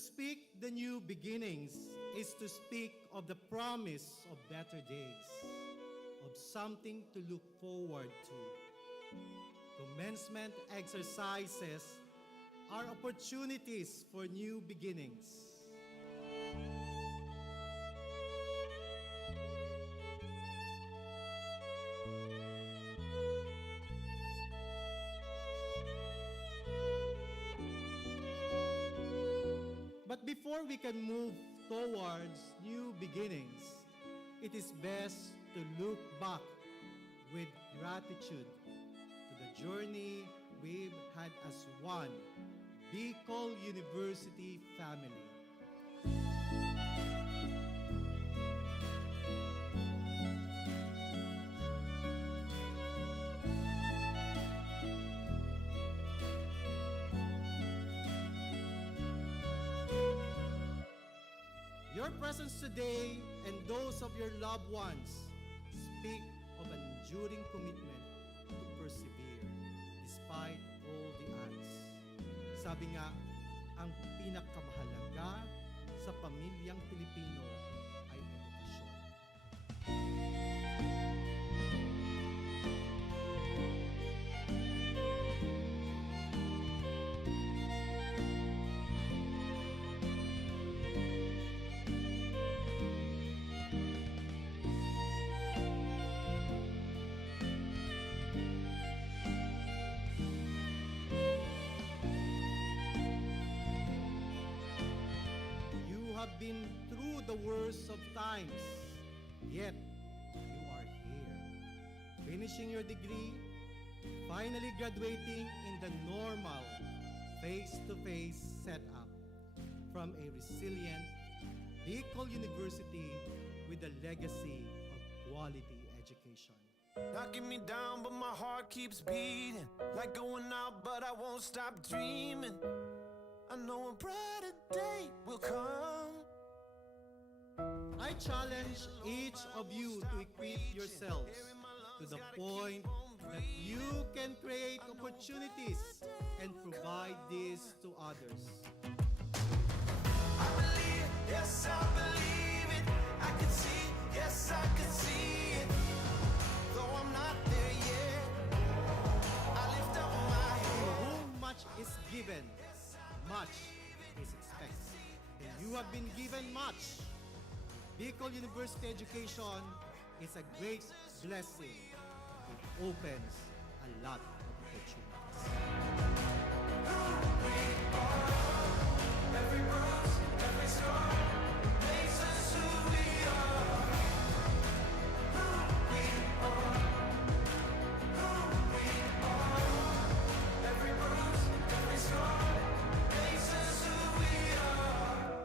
speak the new beginnings is to speak of the promise of better days, of something to look forward to. Commencement exercises are opportunities for new beginnings. But before we can move towards new beginnings, it is best to look back with gratitude to the journey we've had as one Bicol University family. Your presence today and those of your loved ones speak of an enduring commitment to persevere despite all the odds. Sabi nga, ang pinakamahalaga sa pamilyang Pilipino ay edukasyon. You have been through the worst of times, yet you are here, finishing your degree, finally graduating in the normal face-to-face setup from a resilient Bicol University with a legacy of quality education. Knocking me down, but my heart keeps beating. Like going out, but I won't stop dreaming. I know a brighter day will come. I challenge each of you to equip yourselves to the point that you can create opportunities and provide this to others. I believe, yes, I believe it. I can see, yes, I can see it. Though I'm not there yet, I lift up my To head. whom much is given, much is expected. And you have been given much. Bicol University education is a great blessing. It opens a lot of opportunities. Every bruise, every scar makes us who we are. Who we are. Who we are. Every bruise, every scar makes us who we are.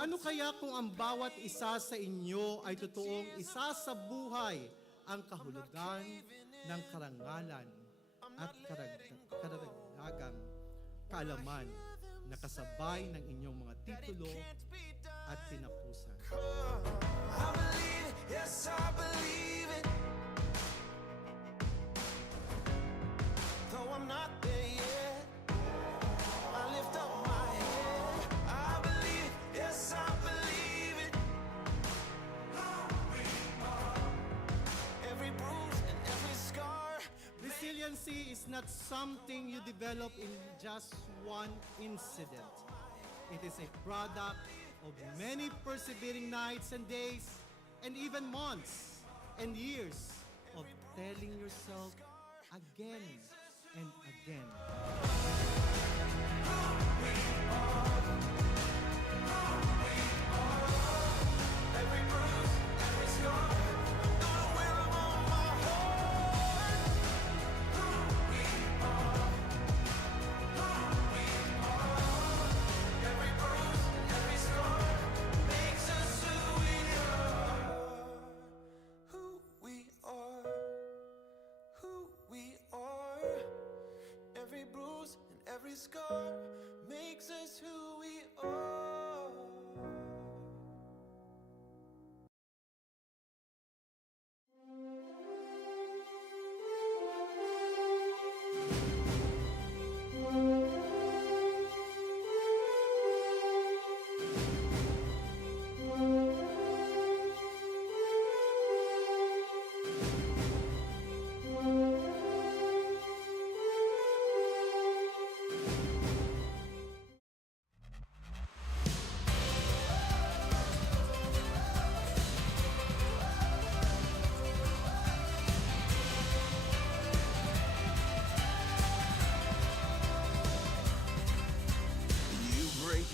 Ano kaya kung ang bawat isa sa inyo ay totoong isa sa buhay ang kahulugan ng karangalan at karagdagang kaalaman na kasabay ng inyong mga titulo at tinapusan. I believe it, yes, I believe it. Though I'm not there yet, I lift up my head. I believe it, yes, I believe it. Every bruise and every scar. Resiliency is not something you develop in just one incident. It is a product of many persevering nights and days, and even months and years of telling yourself again and again. Every bruise, every scar. Gonna wear 'em on my heart. Who we are. Who we are. Every bruise, every scar makes us who we are. Who we are. Who we are. Every bruise and every scar makes us who we are.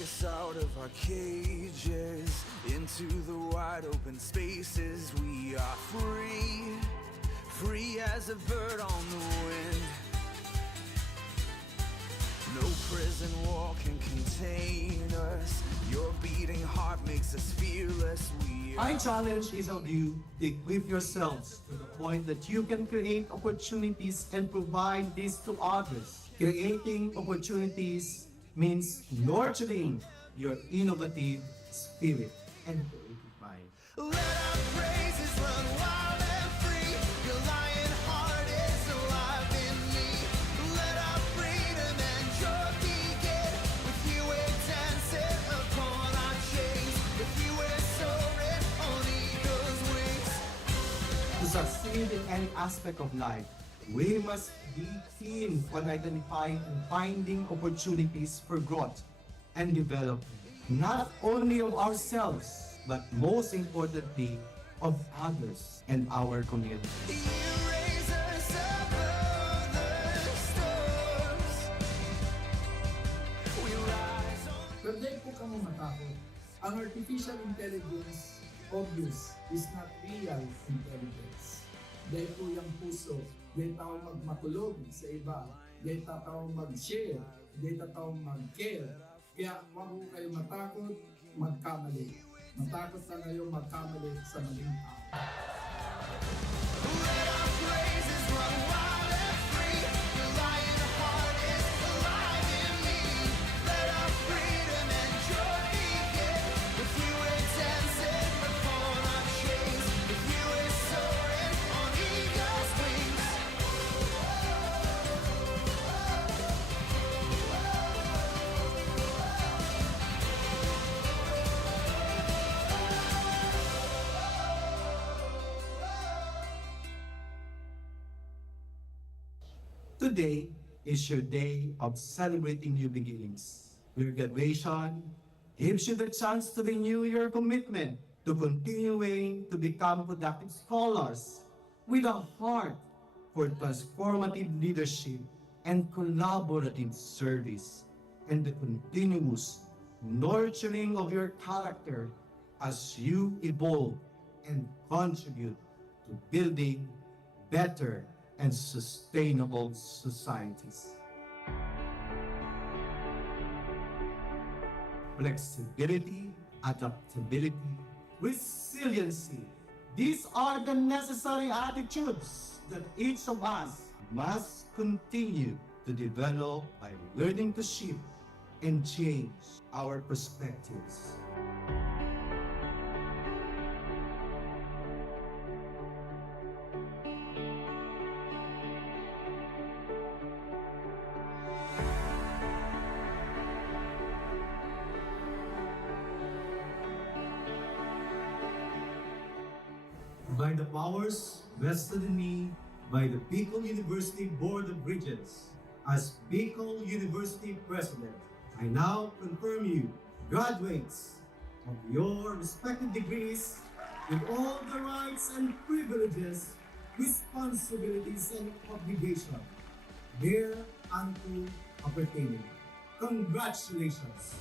us out of our cages, into the wide open spaces. We are free, free as a bird on the wind. No prison wall can contain us. Your beating heart makes us fearless. My challenge is of you to equip yourselves to the point that you can create opportunities and provide this to others. Creating opportunities means nurturing your innovative spirit and creative mind. Let our praises run wild and free. Your lion heart is alive in me. Let our freedom and joy begin. With you we're dancing upon our chains. With you we're soaring on eagle's wings. To succeed in any aspect of life, we must be keen on identifying and finding opportunities for growth and development, not only of ourselves, but most importantly, of others and our community. You raise us above the storms. We rise on. Pero po kang matakot. Ang artificial intelligence, obvious, is not real intelligence. Dahil po yung puso, dahil tao magmatulog sa iba, dahil tao mag-share, dahil tao mag-care. Kaya huwag po kayo matakot, magkamali. Matakot na kayo magkamali sa maling tao. Let our praises run wild and free. Your lion heart is alive in me. Let our freedom and joy begin. With you we're dancing upon our chains. With you we're soaring on eagle's wings. Today is your day of celebrating new beginnings. Your graduation gives you the chance to renew your commitment to continuing to become productive scholars with a heart for transformative leadership and collaborative service, and the continuous nurturing of your character as you evolve and contribute to building better and sustainable societies. Flexibility, adaptability, resiliency. These are the necessary attitudes that each of us must continue to develop by learning to shift and change our perspectives. By the powers vested in me by the Bicol University Board of Regents, as Bicol University President, I now confirm you graduates of your respective degrees with all the rights and privileges, responsibilities and obligations thereunto appertaining. Congratulations!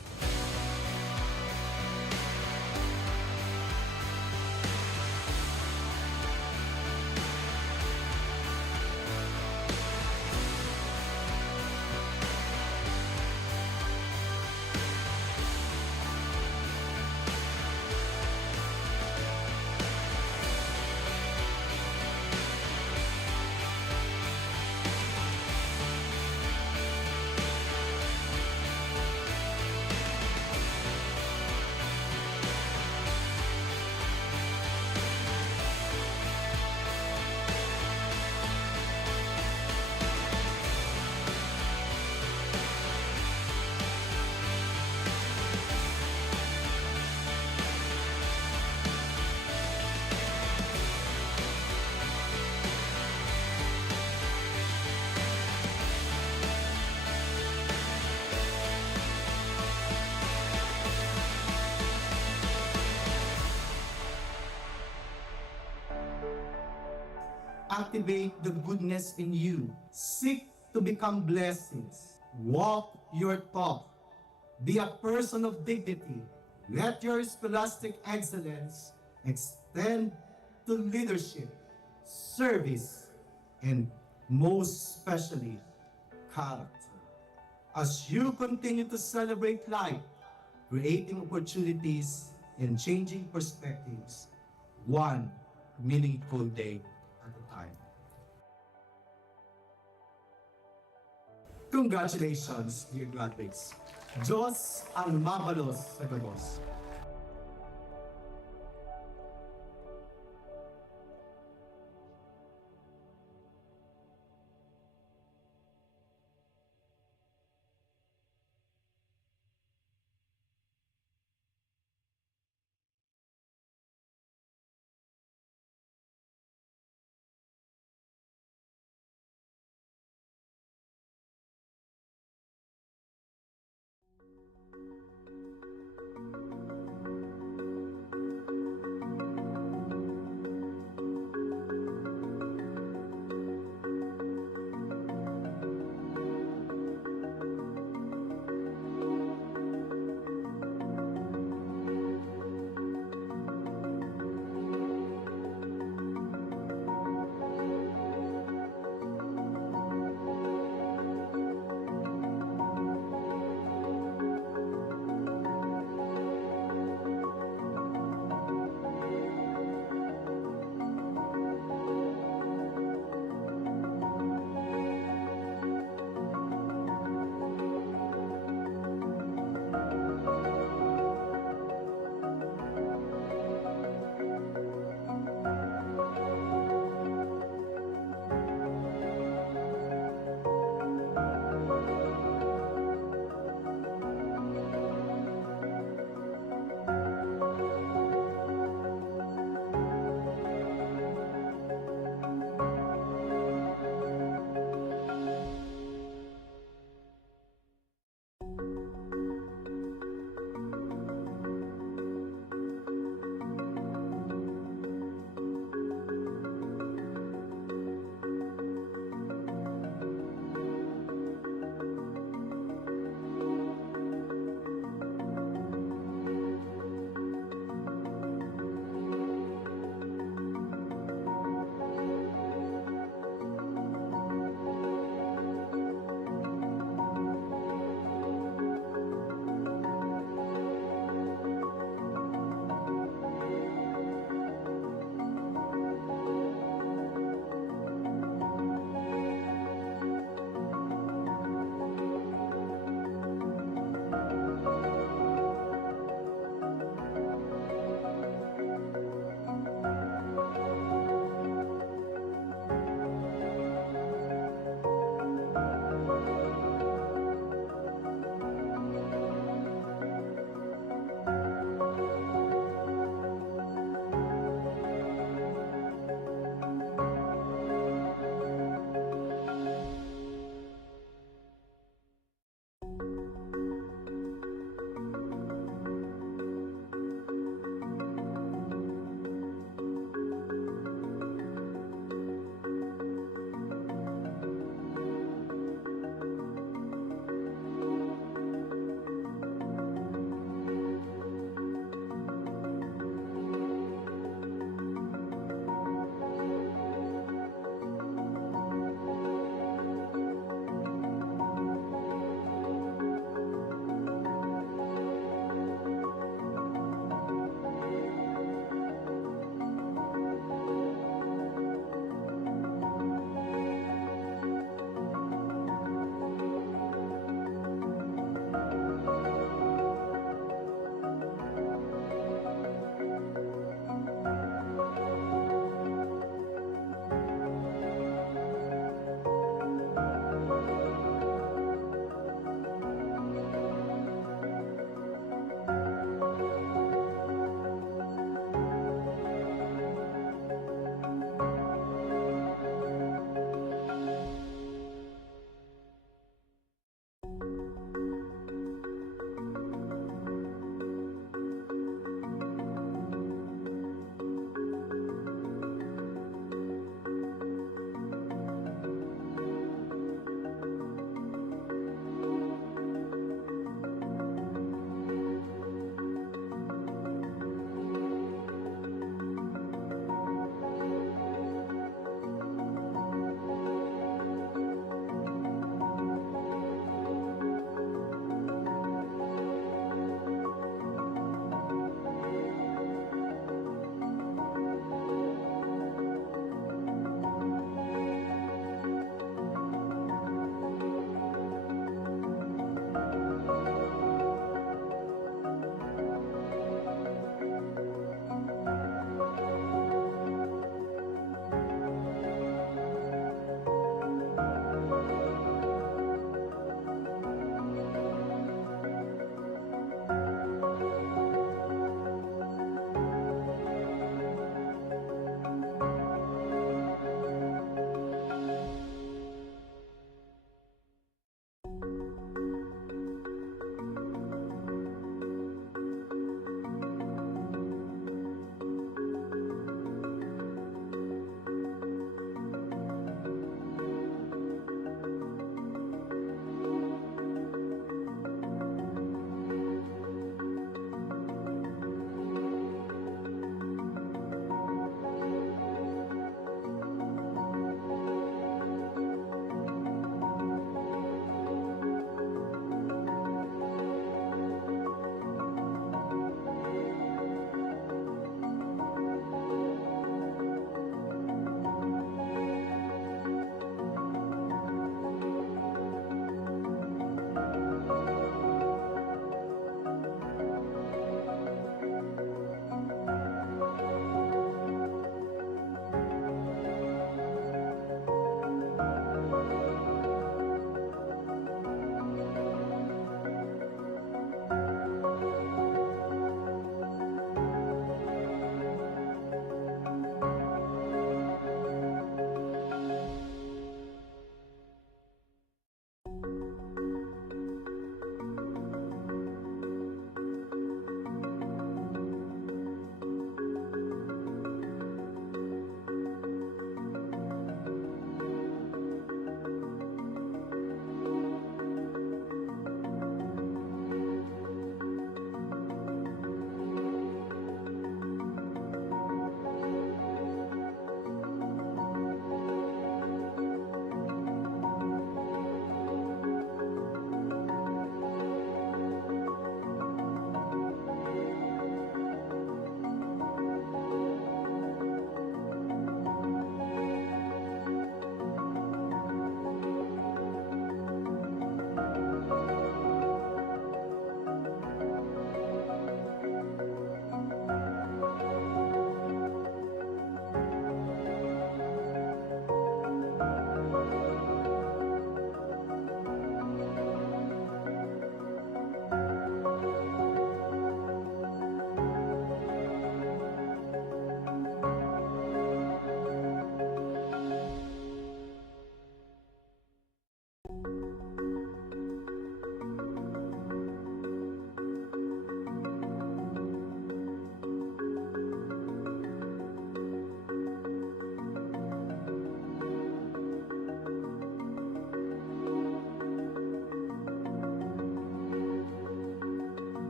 Activate the goodness in you. Seek to become blessings. Walk your talk. Be a person of dignity. Let your scholastic excellence extend to leadership, service, and most especially, character. As you continue to celebrate life, creating opportunities and changing perspectives, one meaningful day at a time. Congratulations, dear graduates. Diyos ang mabalos sa gabos.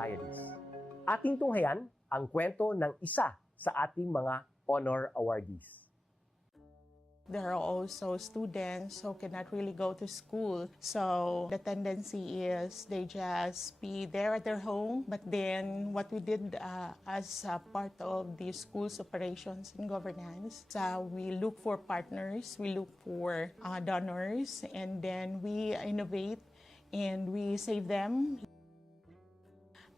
Diaries. Ating tunghayan ang kwento ng isa sa ating mga honor awardees. There are also students who cannot really go to school. So the tendency is they just be there at their home. But then what we did as part of the school's operations and governance, we look for partners, we look for donors, and then we innovate and we save them.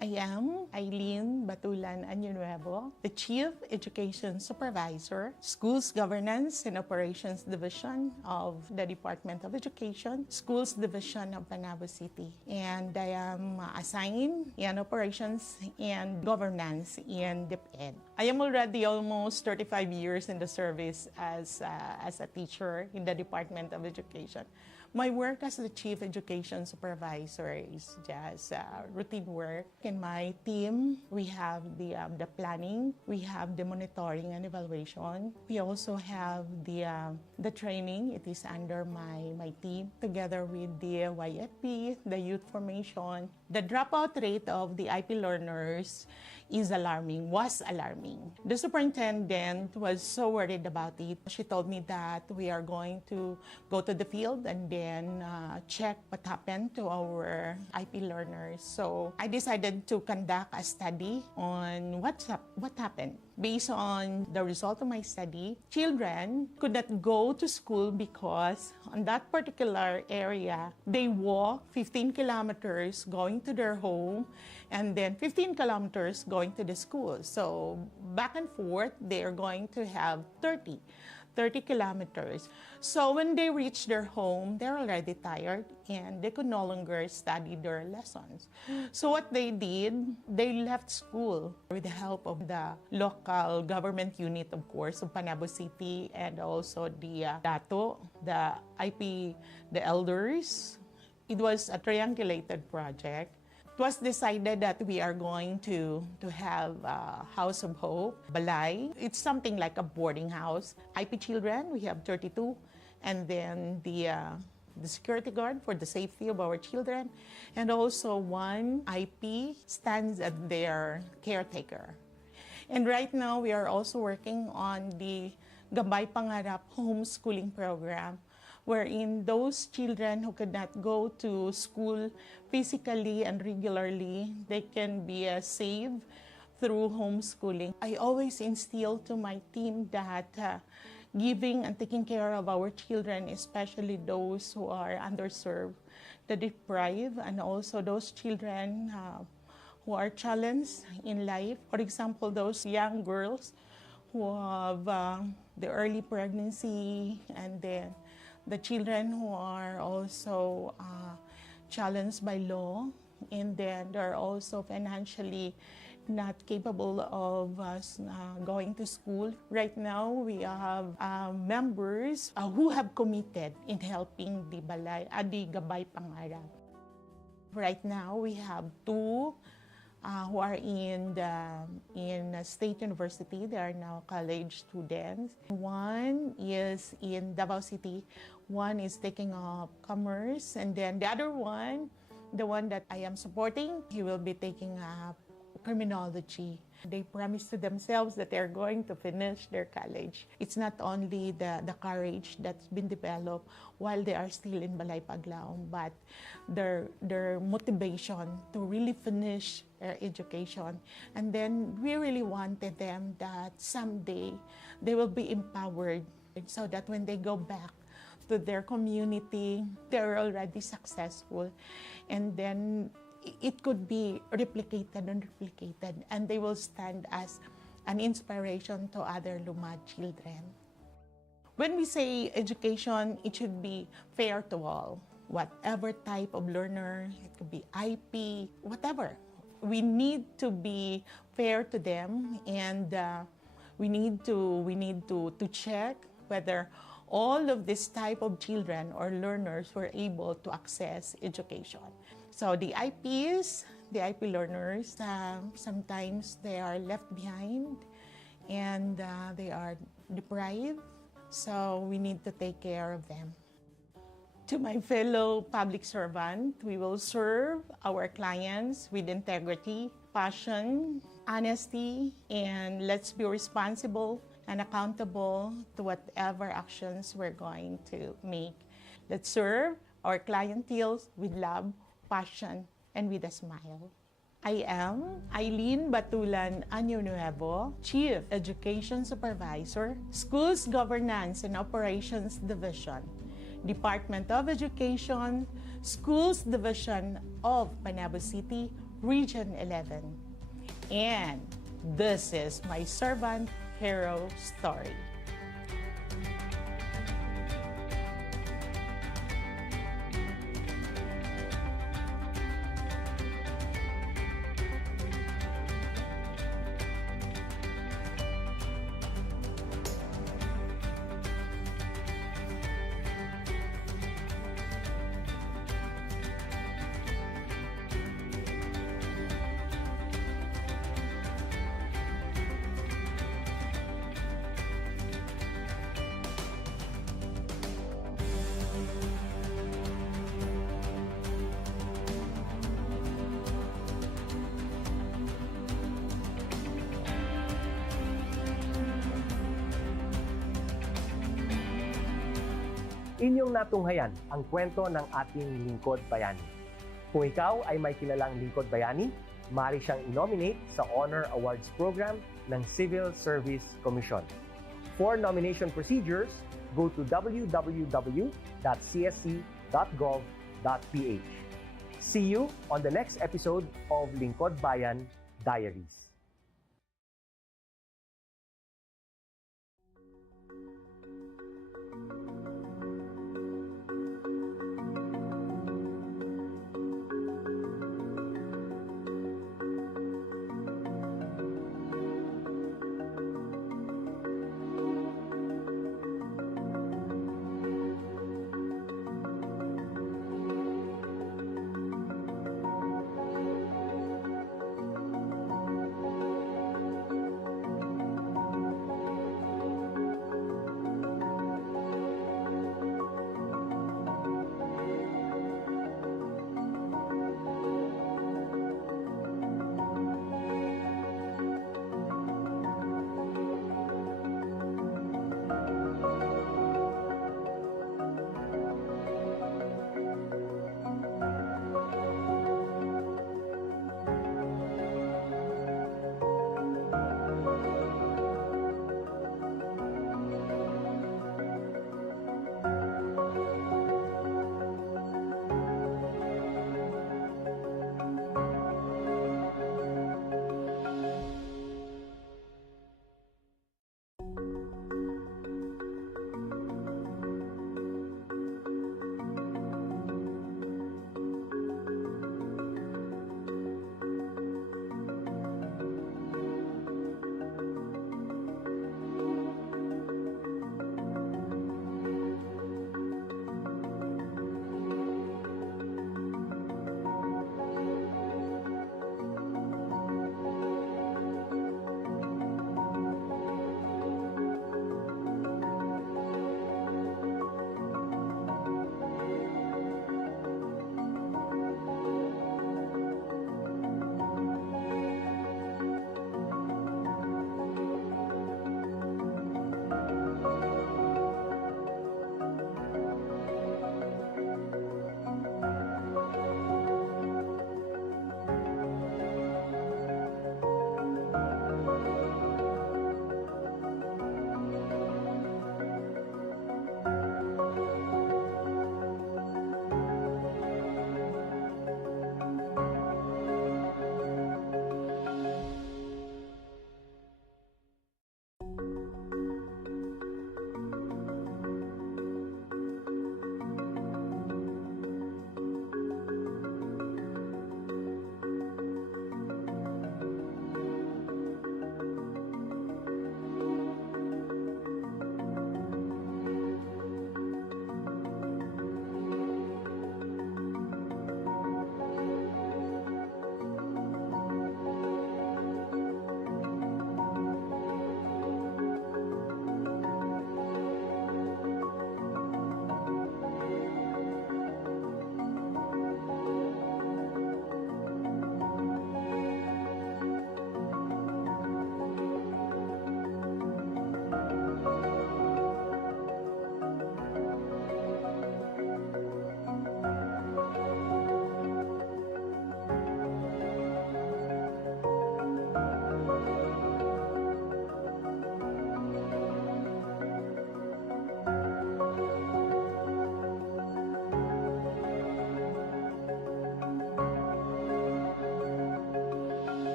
I am Eileen Batulan Añonuevo, the Chief Education Supervisor, Schools Governance and Operations Division of the Department of Education, Schools Division of Panabo City. And I am assigned in Operations and Governance in DepEd. I am already almost 35 years in the service as a teacher in the Department of Education. My work as the Chief Education Supervisor is just routine work. In my team, we have the planning, we have the monitoring and evaluation. We also have the training. It is under my team, together with the YFP, the youth formation. The dropout rate of the IP learners was alarming. The superintendent was so worried about it. She told me that we are going to go to the field and then check what happened to our IP learners. So I decided to conduct a study on what happened. Based on the result of my study, children could not go to school because on that particular area, they walk 15 kilometers going to their home and then 15 kilometers going to the school. So back and forth, they are going to have 30 kilometers. So when they reach their home, they're already tired and they could no longer study their lessons. So what they did, they left school with the help of the local government unit, of course, of Panabo City, and also the DATO, the IP, the elders. It was a triangulated project. It was decided that we are going to have a House of Hope, Balay. It's something like a boarding house. IP children, we have 32, and then the security guard for the safety of our children, and also one IP stands as their caretaker. And right now, we are also working on the Gabay Pangarap homeschooling program, wherein those children who could not go to school physically and regularly, they can be saved through homeschooling. I always instill to my team that giving and taking care of our children, especially those who are underserved, the deprived, and also those children who are challenged in life. For example, those young girls who have the early pregnancy, and then the children who are also challenged by law, and then they're also financially not capable of going to school. Right now, we have members who have committed in helping the Gabay Pangarap. Right now, we have two who are in State University. They are now college students. One is in Davao City. One is taking up commerce. And then the other one, the one that I am supporting, he will be taking up criminology. They promise to themselves that they're going to finish their college. It's not only the courage that's been developed while they are still in Balay Paglaom, but their motivation to really finish their education. And then we really wanted them that someday they will be empowered so that when they go back to their community, they're already successful. And then it could be replicated and replicated, and they will stand as an inspiration to other Lumad children. When we say education, it should be fair to all. Whatever type of learner, it could be IP, whatever. We need to be fair to them, and we need to check whether all of this type of children or learners were able to access education. So the IPs, the IP learners, sometimes they are left behind and they are deprived. So we need to take care of them. To my fellow public servant, we will serve our clients with integrity, passion, honesty, and let's be responsible and accountable to whatever actions we're going to make. Let's serve our clientele with love, passion, and with a smile. I am Eileen Batulan Año Nuevo, Chief Education Supervisor, Schools Governance and Operations Division, Department of Education, Schools Division of Panabo City, Region 11. And this is my servant hero story. Inyong natunghayan ang kwento ng ating lingkod bayani. Kung ikaw ay may kilalang lingkod bayani, maaari siyang i-nominate sa Honor Awards Program ng Civil Service Commission. For nomination procedures, go to www.csc.gov.ph. See you on the next episode of Lingkod Bayan Diaries.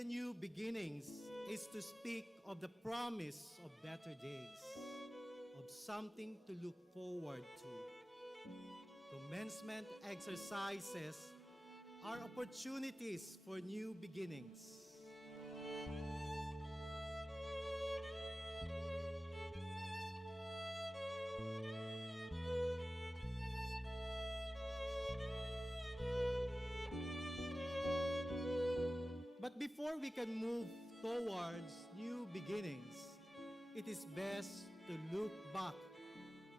the new beginnings is to speak of the promise of better days, of something to look forward to. Commencement exercises are opportunities for new beginnings. But before we can move towards new beginnings, it is best to look back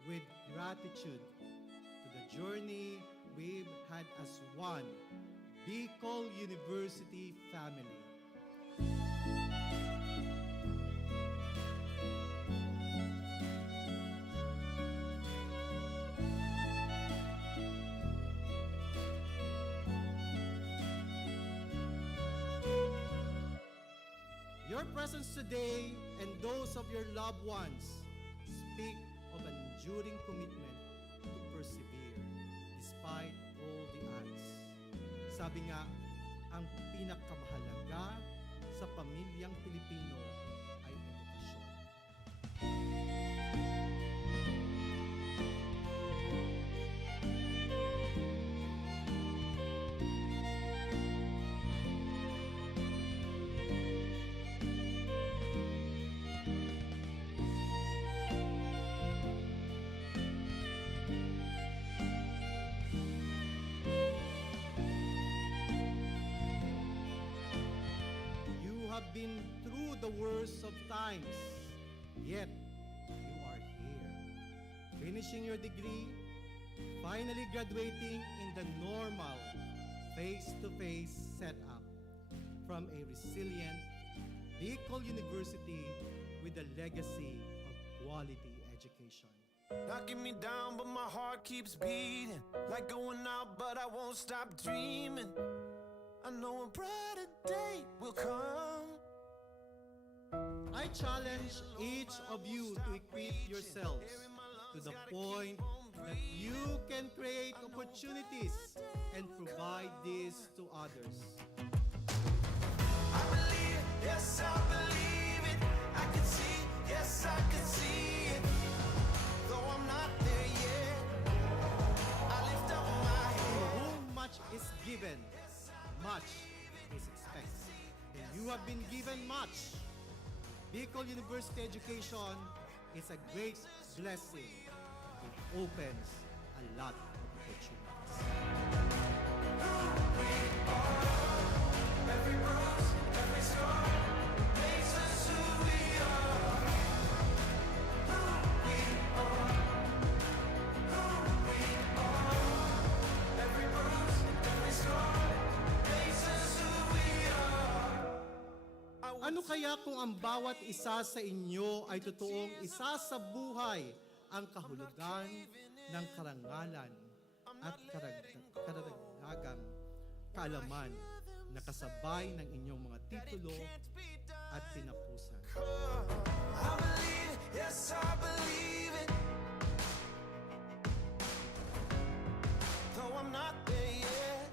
with gratitude to the journey we've had as one Bicol University family. Your presence today and those of your loved ones speak of an enduring commitment to persevere despite all the odds. Sabi nga, ang pinakamahalaga sa pamilyang Pilipino ay edukasyon. Have been through the worst of times, yet you are here, finishing your degree, finally graduating in the normal face-to-face setup from a resilient Bicol University with a legacy of quality education. Knocking me down, but my heart keeps beating. Like going out, but I won't stop dreaming. I know a brighter day will come. I challenge each of you to equip yourselves to the point that you can create opportunities and provide this to others. I believe, yes, I believe it. I can see, yes, I can see it. Though I'm not there yet, I lift up my To head. whom much is given, much is expected. And you have been given much. Bicol University education is a great blessing. It opens a lot of opportunities. Every bruise, every scar makes us who we are. Who we are. Who we are. Every bruise, every scar makes us who we are. Ano kaya kung ang bawat isa sa inyo ay totoong isa sa buhay ang kahulugan ng karangalan at karagdagang kaalaman na kasabay ng inyong mga titulo at tinapusan? I believe, yes, I believe it. Though I'm not there yet,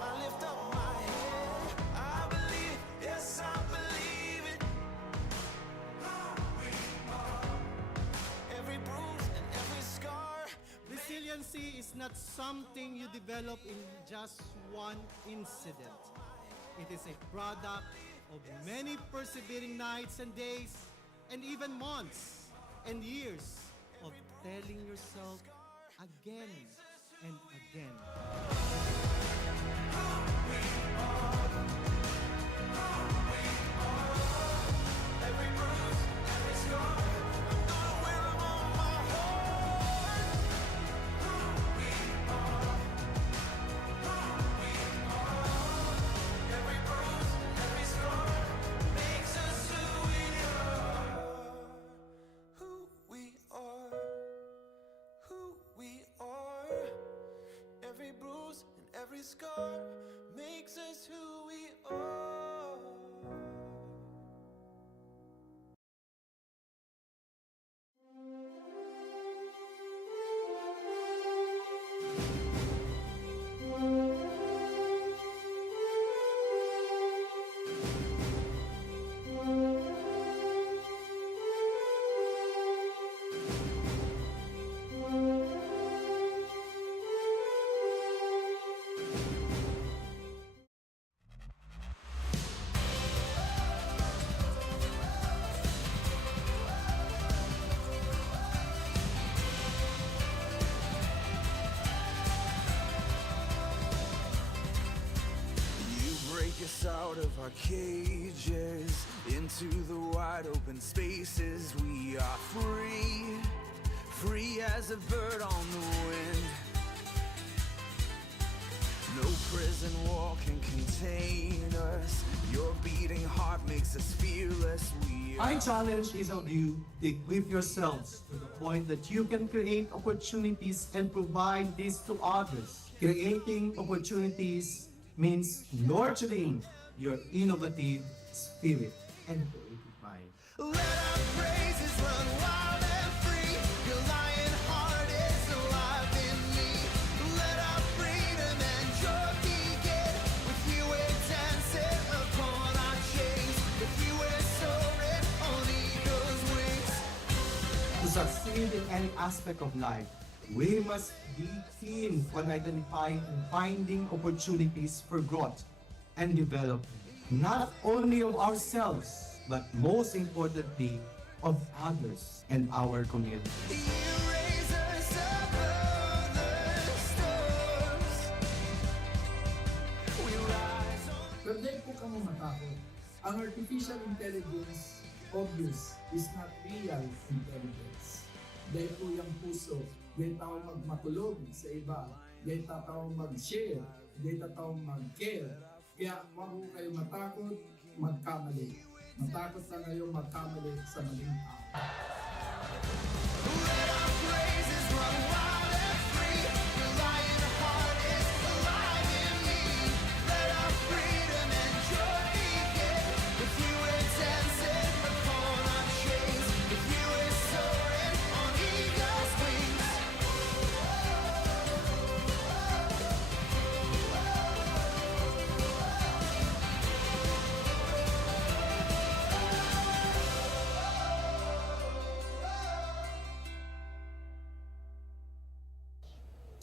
I lift up my head. I believe, yes, I believe it. Every bruise and every scar. Resiliency is not something you develop in just one incident. It is a product of many persevering nights and days, and even months and years of telling yourself again and again. Every bruise, every scar. I'm gonna wear 'em on my heart. Who we are. Who we are. Every bruise, every scar makes us who we are. Who we are. Who we are. Every bruise and every scar makes us who we are. out of our cages into the wide open spaces. We are free, free as a bird on the wind. No prison wall can contain us. Your beating heart makes us fearless. My challenge is of you to equip yourselves to the point that you can create opportunities and provide this to others. Creating opportunities means nurturing your innovative spirit and creative mind. Let our praises run wild and free. Your lion heart is alive in me. Let our freedom and joy begin. With you we're dancing upon our chains. With you we're soaring on eagle's wings. To succeed in any aspect of life, we must be keen on identifying and finding opportunities for growth and development, not only of ourselves, but most importantly, of others and our community. You raise us above the storms. We rise on. Pwede po kamo matakot. Ang artificial intelligence, obvious, is not real intelligence. Dahil po yung puso, dahil tao magmatulog sa iba, dahil tao mag-share, dahil tao mag-care. Kaya huwag po kayo matakot, magkamali. Matakot na kayo magkamali sa maling tao. Let our praises run wild and free. Your lion heart is alive in me. Let our freedom and joy begin. With you we're dancing upon our chains. With you we're soaring on eagle's wings.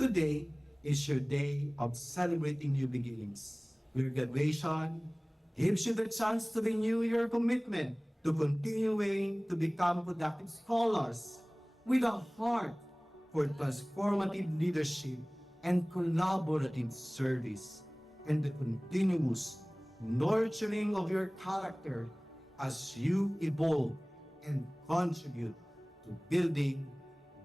Today is your day of celebrating new beginnings. Your graduation gives you the chance to renew your commitment to continuing to become productive scholars with a heart for transformative leadership and collaborative service, and the continuous nurturing of your character as you evolve and contribute to building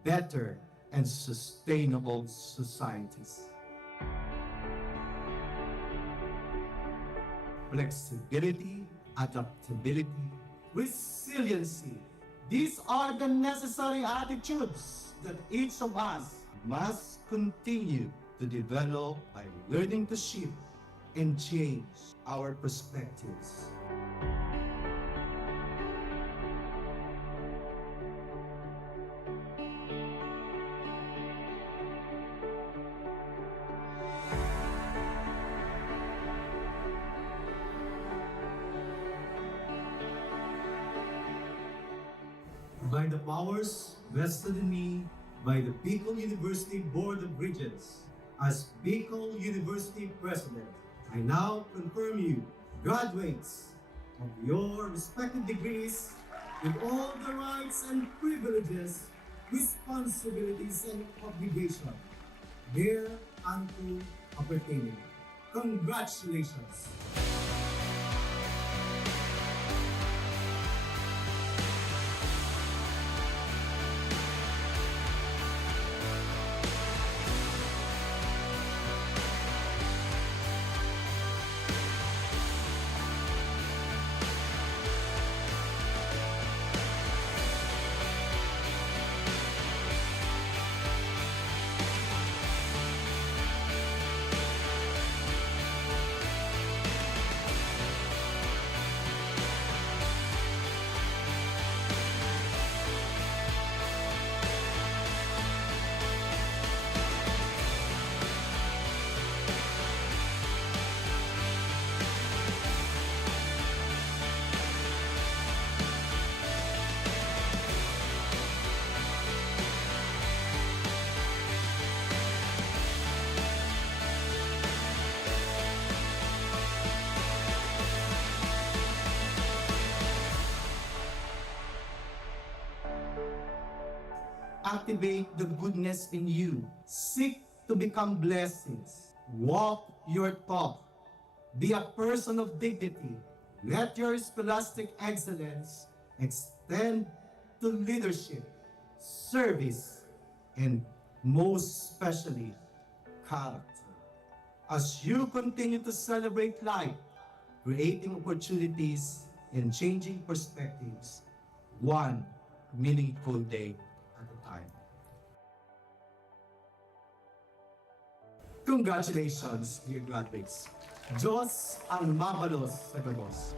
better and sustainable societies. Flexibility, adaptability, resiliency. These are the necessary attitudes that each of us must continue to develop by learning to shift and change our perspectives. By the powers vested in me by the Bicol University Board of Regents, as Bicol University President, I now confirm you graduates of your respective degrees with all the rights and privileges, responsibilities and obligations thereunto appertaining. Congratulations! Activate the goodness in you. Seek to become blessings. Walk your talk. Be a person of dignity. Let your scholastic excellence extend to leadership, service, and most especially, character. As you continue to celebrate life, creating opportunities and changing perspectives, one meaningful day at a time. Congratulations, dear graduates. Diyos ang mabalos sa gabos.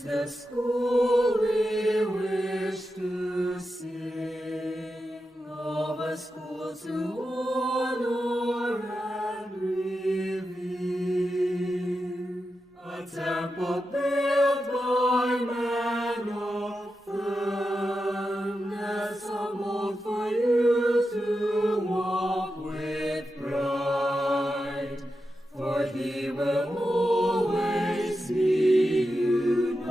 is the school we wish to sing, of a school to honor and revere, a temple built by man of firmness, a mold for you to walk with pride, for He will always be united,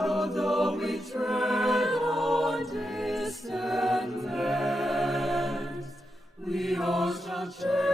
although we tread on distant lands. We all shall share